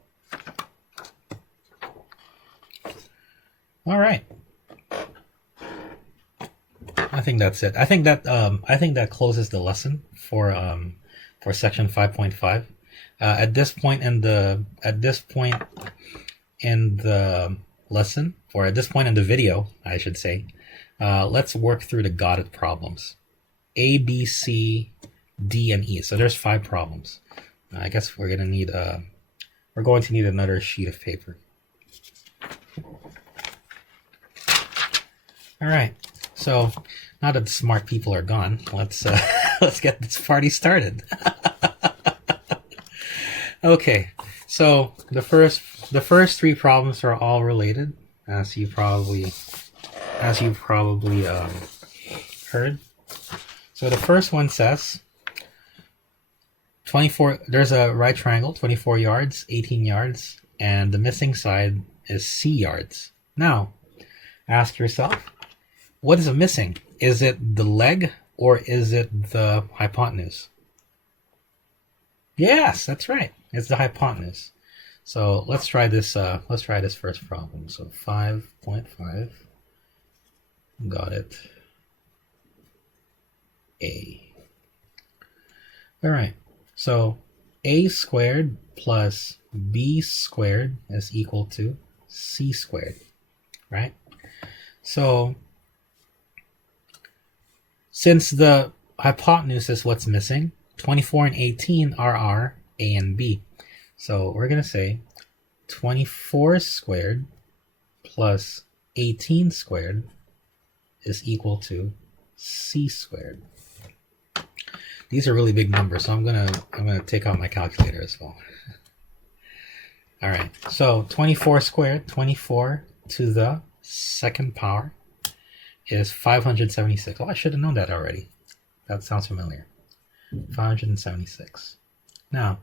All right. I think that's it. I think that closes the lesson for section 5.5. At this point in the lesson, or at this point in the video, I should say, let's work through the got it problems. A, B, C, D, and E. So there's 5 problems. I guess we're going to need another sheet of paper. All right. So now that the smart people are gone, let's get this party started. Okay. So the first 3 problems are all related, as you probably heard. So the first one says 24. There's a right triangle, 24 yards, 18 yards, and the missing side is C yards. Now, ask yourself, what is missing? Is it the leg or is it the hypotenuse? Yes, that's right. It's the hypotenuse. So let's try this first problem. So 5.5. Got it. A. All right. So A squared plus B squared is equal to C squared, right? So since the hypotenuse is what's missing, 24 and 18 are our A and B. So we're going to say 24 squared plus 18 squared is equal to C squared. These are really big numbers, so I'm gonna take out my calculator as well. All right, so 24 squared, 24 to the second power is 576. Oh, I should have known that already. That sounds familiar. 576. Now,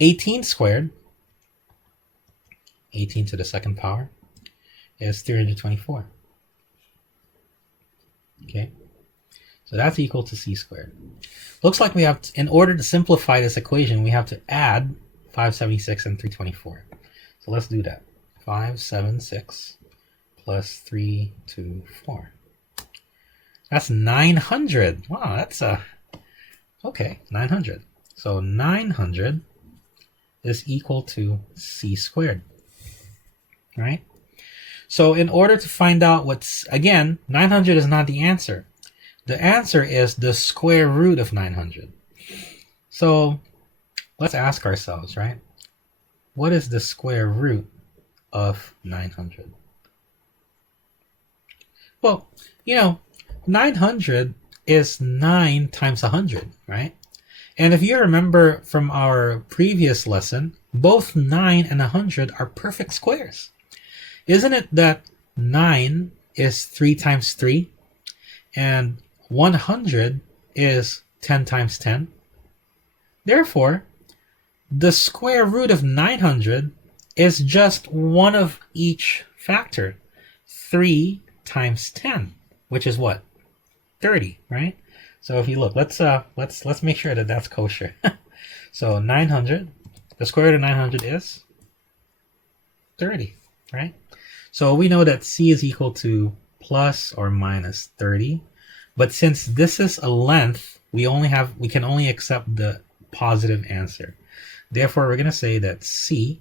18 squared, 18 to the second power, is 324. Okay, so that's equal to C squared. Looks like we have to, in order to simplify this equation, we have to add 576 and 324. So let's do that. 576 plus 324. That's 900. Wow, that's okay, 900. So 900 is equal to C squared, right? So in order to find out again, 900 is not the answer. The answer is the square root of 900. So let's ask ourselves, right? What is the square root of 900? Well, 900 is 9 times 100, right? And if you remember from our previous lesson, both 9 and 100 are perfect squares. Isn't it that 9 is 3 times 3 and 100 is 10 times 10? Therefore, the square root of 900 is just one of each factor. 3 times 10, which is what? 30, right? So if you look, let's make sure that that's kosher. So 900, the square root of 900 is 30, right? So we know that c is equal to plus or minus 30. But since this is a length, we can only accept the positive answer. Therefore, we're going to say that c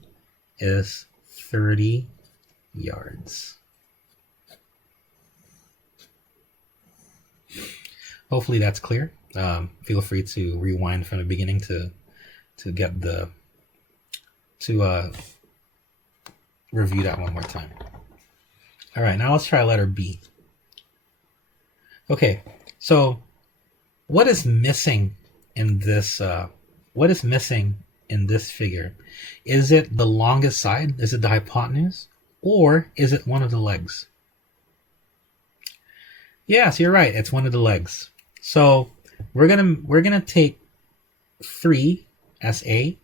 is 30 yards. Hopefully that's clear. Feel free to rewind from the beginning to get review that one more time. All right, now let's try letter B. Okay, so what is missing in this? What is missing in this figure? Is it the longest side? Is it the hypotenuse, or is it one of the legs? Yes, you're right. It's one of the legs. So we're gonna take 3 as A,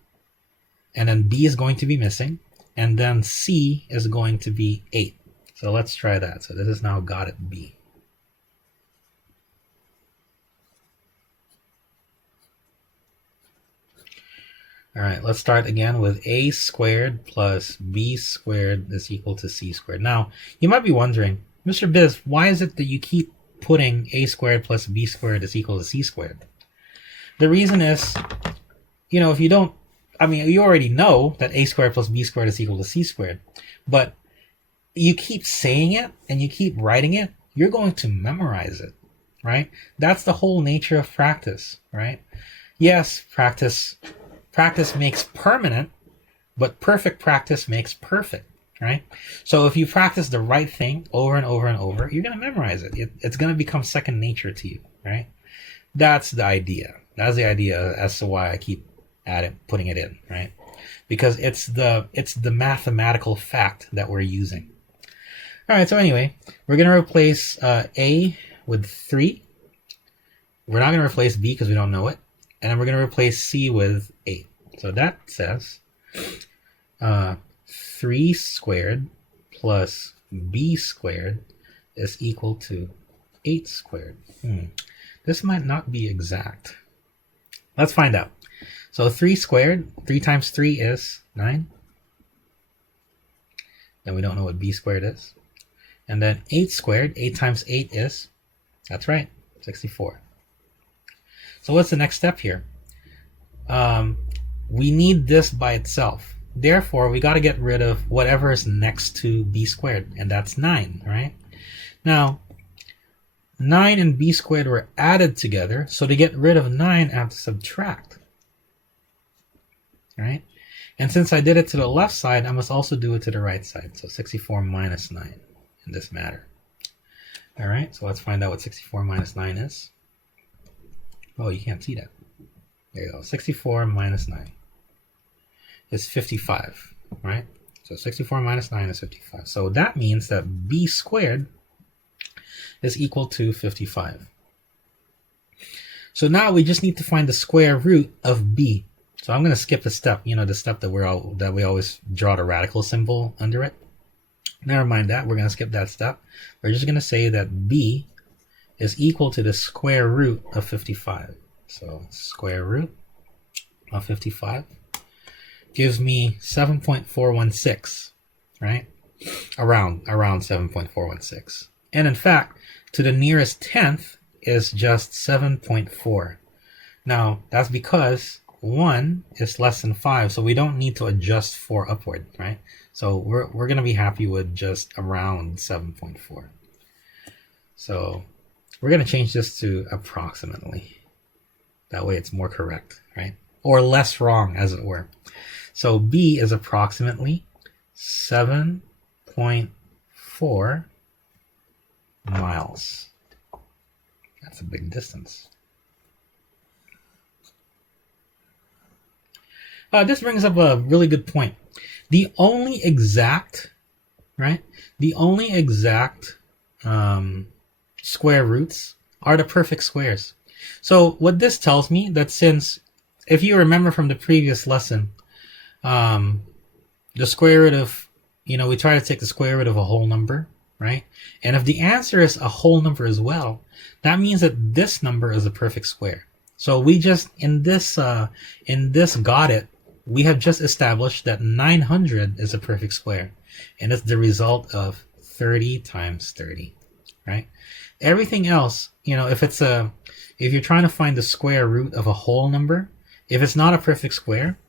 and then B is going to be missing, and then C is going to be 8. So let's try that. So this is now got it B. All right, let's start again with a squared plus b squared is equal to c squared. Now, you might be wondering, Mr. Bizz, why is it that you keep putting a squared plus b squared is equal to c squared? The reason is, if you don't, you already know that a squared plus b squared is equal to c squared, but you keep saying it and you keep writing it, you're going to memorize it, right? That's the whole nature of practice, right? Yes, practice makes permanent, but perfect practice makes perfect, right? So if you practice the right thing over and over and over, you're going to memorize it. It's going to become second nature to you, right? That's the idea. That's the idea as to why I keep putting it in, right? Because it's the mathematical fact that we're using. All right, so anyway, we're going to replace A with 3. We're not going to replace B because we don't know it. And then we're going to replace C with 8. So that says 3 squared plus B squared is equal to 8 squared. This might not be exact. Let's find out. So 3 squared, 3 times 3 is 9. Then we don't know what B squared is. And then 8 squared, 8 times 8 is, that's right, 64. So what's the next step here? We need this by itself. Therefore, we got to get rid of whatever is next to b squared, and that's 9, right? Now, 9 and b squared were added together, so to get rid of 9, I have to subtract, right? And since I did it to the left side, I must also do it to the right side. So 64 minus 9 in this matter. All right, so let's find out what 64 minus 9 is. Oh, you can't see that. There you go. 64 minus 9 is 55, right? So 64 minus 9 is 55. So that means that b squared is equal to 55. So now we just need to find the square root of b. So I'm going to skip a step, the step that we always draw the radical symbol under it. Never mind that. We're going to skip that step. We're just going to say that b is equal to the square root of 55. So square root of 55 gives me 7.416, right? Around 7.416. And in fact, to the nearest tenth is just 7.4. Now, that's because 1 is less than 5, so we don't need to adjust 4 upward, right? So we're going to be happy with just around 7.4. So we're going to change this to approximately. That way it's more correct, right? Or less wrong, as it were. So B is approximately 7.4 miles. That's a big distance. This brings up a really good point. The only exact, right? The only exact square roots are the perfect squares. So what this tells me that since, if you remember from the previous lesson, the square root of, we try to take the square root of a whole number, right? And if the answer is a whole number as well, that means that this number is a perfect square. So we just in this got it, we have just established that 900 is a perfect square, and it's the result of 30 times 30, right? Everything else, if you're trying to find the square root of a whole number, if it's not a perfect square,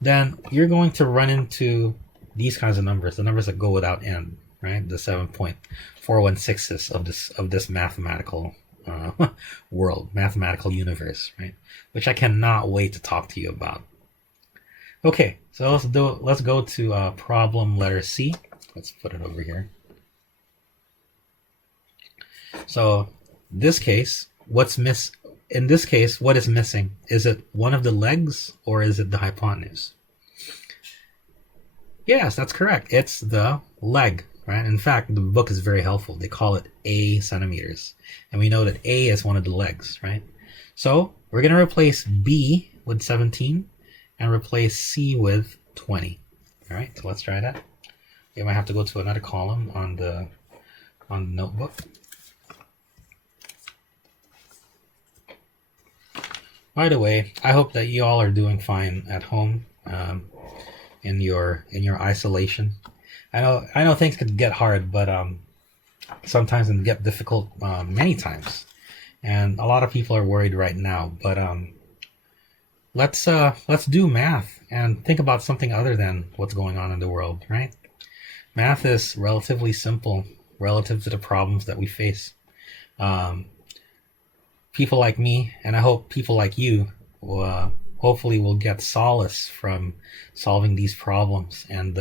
then you're going to run into these kinds of numbers, the numbers that go without end, right? The 7.416s of this mathematical world, mathematical universe, right? Which I cannot wait to talk to you about. Okay, so let's go to problem letter C. Let's put it over here. So this case, in this case, what is missing? Is it one of the legs or is it the hypotenuse? Yes, that's correct. It's the leg, right? In fact, the book is very helpful. They call it A centimeters. And we know that A is one of the legs, right? So we're going to replace B with 17 and replace C with 20. All right, so let's try that. You might have to go to another column on the notebook. By the way, I hope that you all are doing fine at home in your isolation. I know things could get hard, but sometimes it can get difficult many times, and a lot of people are worried right now. But let's do math and think about something other than what's going on in the world, right? Math is relatively simple relative to the problems that we face. People like me, and I hope people like you, hopefully will get solace from solving these problems and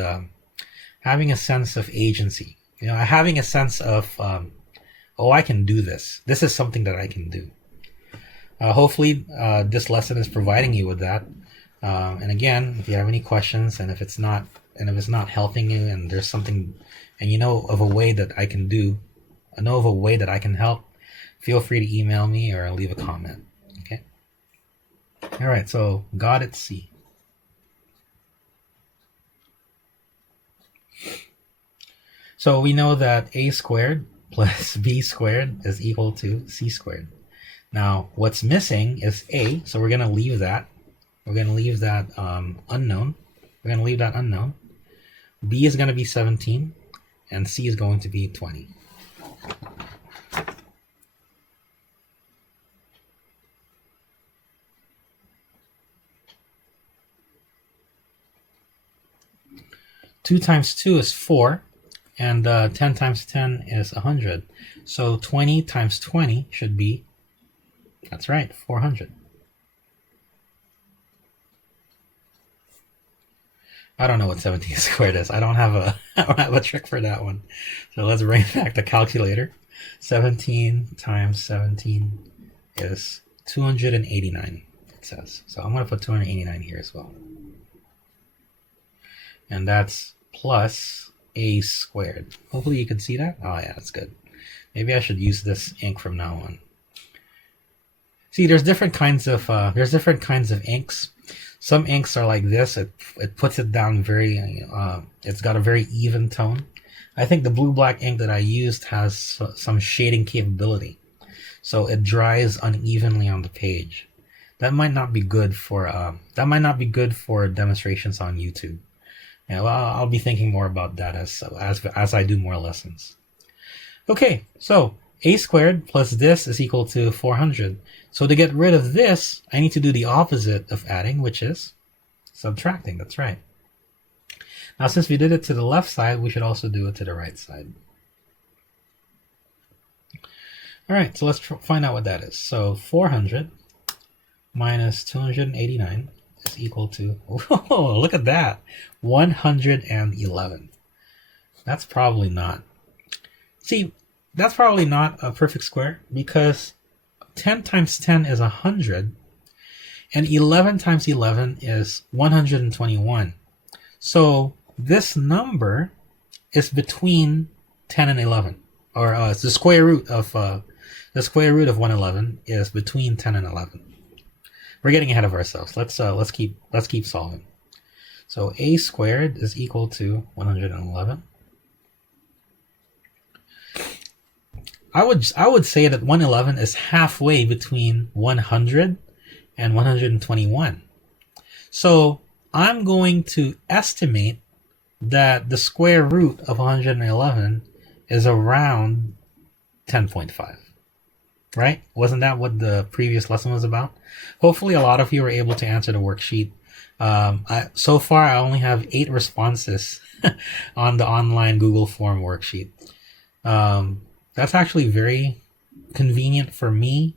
having a sense of agency. Having a sense of, I can do this. This is something that I can do. Hopefully, this lesson is providing you with that. And again, if you have any questions, and if it's not helping you, and there's something, and you know of a way that I can help, feel free to email me or leave a comment. Okay. All right. So got it. C. So we know that A squared plus B squared is equal to C squared. Now what's missing is A, so we're going to leave that. We're going to leave that unknown. We're going to leave that unknown. B is going to be 17, and C is going to be 20. Two times 2 is 4, and 10 times 10 is 100. So 20 times 20 should be, that's right, 400. I don't know what 17 squared is. I don't have a trick for that one. So let's bring back the calculator. 17 times 17 is 289, it says. So I'm going to put 289 here as well. And that's plus A squared. Hopefully you can see that. Oh yeah, that's good. Maybe I should use this ink from now on. See, there's different kinds of inks. Some inks are like this. It puts it down very. It's got a very even tone. I think the blue-black ink that I used has some shading capability, so it dries unevenly on the page. That might not be good for demonstrations on YouTube. Yeah, well, I'll be thinking more about that as I do more lessons. Okay, so A squared plus this is equal to 400. So to get rid of this, I need to do the opposite of adding, which is subtracting. That's right. Now, since we did it to the left side, we should also do it to the right side. All right, so let's find out what that is. So 400 minus 289 is equal to, oh, look at that, 111. That's probably not. See, that's probably not a perfect square because 10 times 10 is 100, and 11 times 11 is 121. So this number is between 10 and 11, or it's the square root of 111 is between 10 and 11. We're getting ahead of ourselves. Let's keep solving. So A squared is equal to 111. I would say that 111 is halfway between 100 and 121. So I'm going to estimate that the square root of 111 is around 10.5. Right? Wasn't that what the previous lesson was about? Hopefully a lot of you were able to answer the worksheet. So far, I only have 8 responses on the online Google form worksheet. That's actually very convenient for me.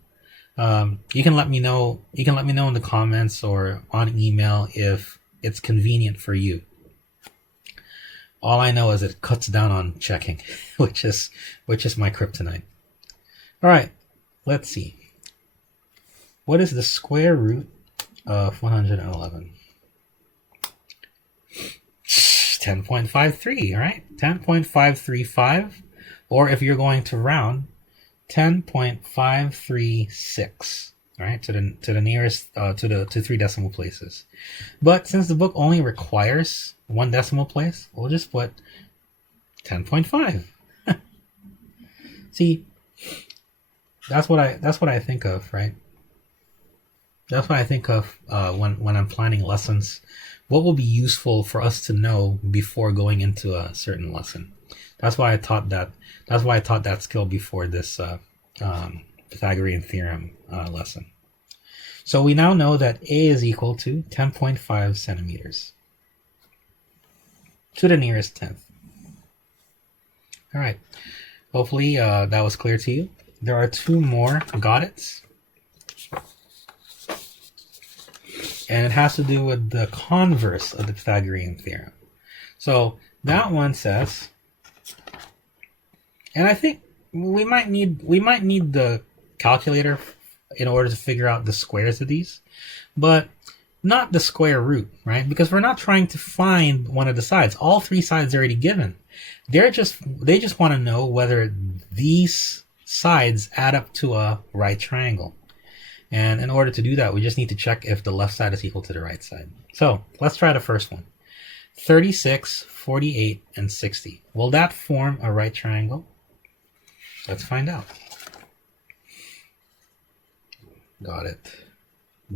You can let me know. You can let me know in the comments or on email if it's convenient for you. All I know is it cuts down on checking, which is my kryptonite. All right, let's see. What is the square root of 111? 10.53, right? 10.535, or if you're going to round, 10.536, right? To the nearest to 3 decimal places. But since the book only requires 1 decimal place, we'll just put 10.5. See, that's what I think of, right? That's what I think of when I'm planning lessons. What will be useful for us to know before going into a certain lesson? That's why I taught that. That's why I taught that skill before this Pythagorean Theorem lesson. So we now know that A is equal to 10.5 centimeters to the nearest tenth. All right. Hopefully that was clear to you. There are 2 more got it's. And it has to do with the converse of the Pythagorean theorem. So that one says, and I think we might need the calculator in order to figure out the squares of these, but not the square root, right? Because we're not trying to find one of the sides. All 3 sides are already given. They just want to know whether these sides add up to a right triangle. And in order to do that, we just need to check if the left side is equal to the right side. So let's try the first one. 36, 48, and 60. Will that form a right triangle? Let's find out. Got it.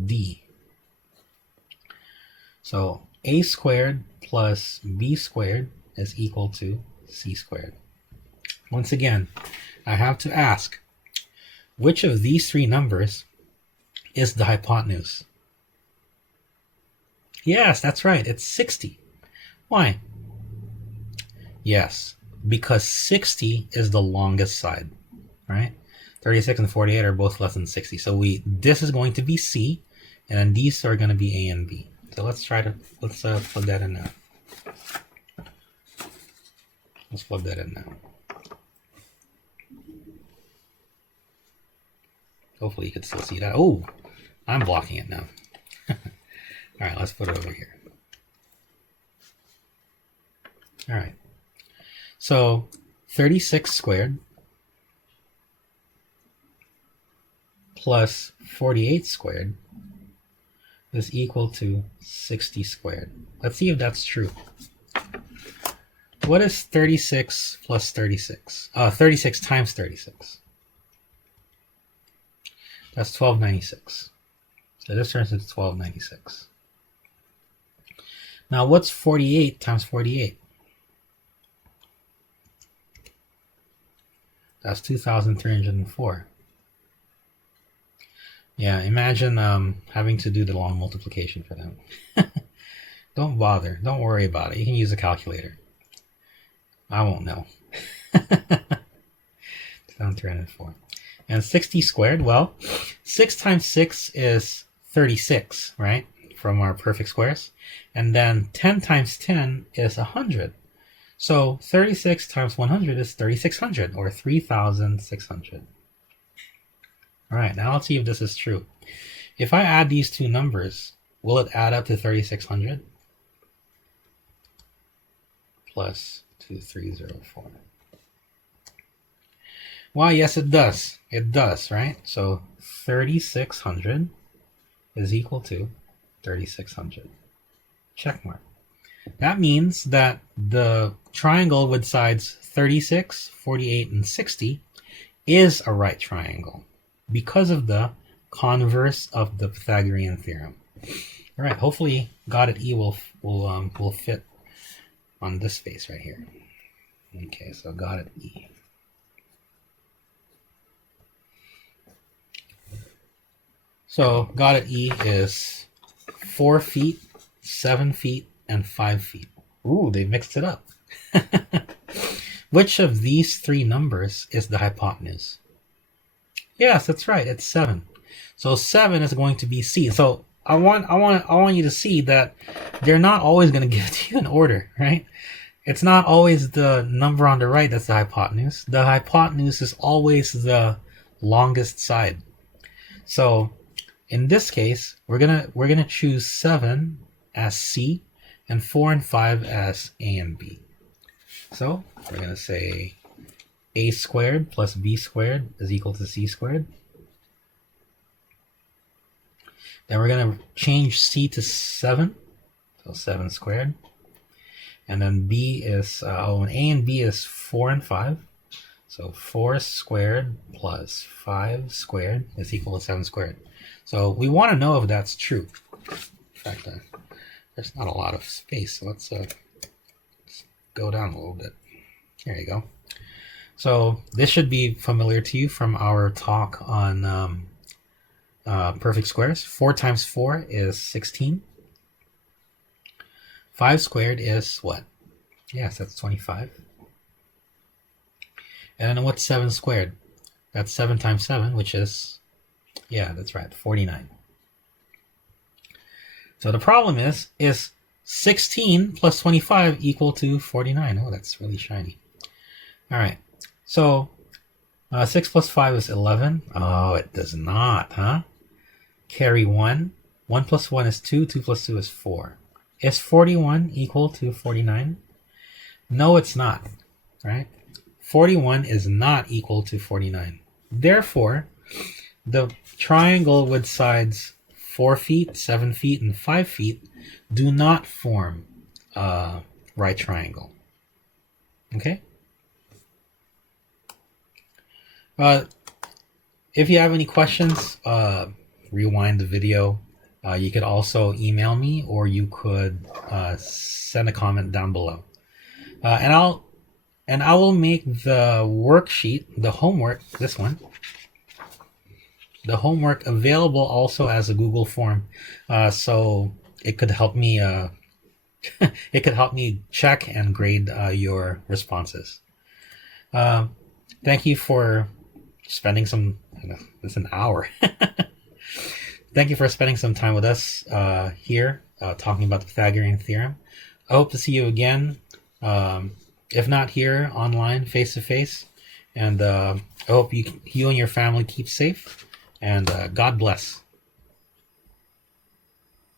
D. So a squared plus b squared is equal to c squared. Once again, I have to ask, which of these 3 numbers is the hypotenuse? Yes, that's right. It's 60. Why? Yes, because 60 is the longest side, right? 36 and 48 are both less than 60. So this is going to be C, and then these are going to be A and B. So let's plug that in now. Let's plug that in now. Hopefully you can still see that. Oh, I'm blocking it now. All right, let's put it over here. All right. So 36 squared plus 48 squared is equal to 60 squared. Let's see if that's true. What is 36 plus 36? 36 times 36. That's 1296. So this turns into 1296. Now what's 48 times 48? That's 2304. Yeah, imagine having to do the long multiplication for them. Don't bother. Don't worry about it. You can use a calculator. I won't know. 2304. And 60 squared, well, 6 times 6 is 36, right? From our perfect squares. And then 10 times 10 is 100. So 36 times 100 is 3600, or 3600. All right, now let's see if this is true. If I add these 2 numbers, will it add up to 3600? Plus 2304. Well, yes, it does. It does, right? So 3600 is equal to 3600. Check mark. That means that the triangle with sides 36, 48, and 60 is a right triangle because of the converse of the Pythagorean theorem. All right, hopefully God at E will fit on this face right here. Okay, so God at E. So God at E is 4 feet, 7 feet, and 5 feet. Ooh, they mixed it up. Which of these three numbers is the hypotenuse? Yes, that's right. It's 7. So 7 is going to be C. So I want you to see that they're not always going to give it to you in order, right? It's not always the number on the right that's the hypotenuse. The hypotenuse is always the longest side. So in this case, we're gonna choose 7 as C and 4 and 5 as A and B. So we're gonna say A squared plus B squared is equal to C squared. Then we're gonna change C to 7, so 7 squared. And then B is, A and B is 4 and 5. So 4 squared plus 5 squared is equal to 7 squared. So we want to know if that's true. In fact, there's not a lot of space, so let's go down a little bit. There you go. So this should be familiar to you from our talk on perfect squares. 4 times 4 is 16. 5 squared is what? Yes, that's 25. And then what's 7 squared? That's 7 times 7, which is, yeah, that's right, 49. So the problem is 16 plus 25 equal to 49. Oh, that's really shiny. All right, so 6 plus 5 is 11. Oh, it does not, huh? Carry 1. 1 plus 1 is 2. 2 plus 2 is 4. Is 41 equal to 49? No, it's not, right? 41 is not equal to 49. Therefore, the triangle with sides 4 feet, 7 feet, and 5 feet do not form a right triangle. Okay? If you have any questions, rewind the video. You could also email me, or you could send a comment down below. And I will make the worksheet, the homework, this one, the homework available also as a Google form, so it could help me. It could help me check and grade your responses. Thank you for spending some. It's an hour. Thank you for spending some time with us here, talking about the Pythagorean theorem. I hope to see you again. If not here, online, face-to-face. And I hope you and your family keep safe. And God bless.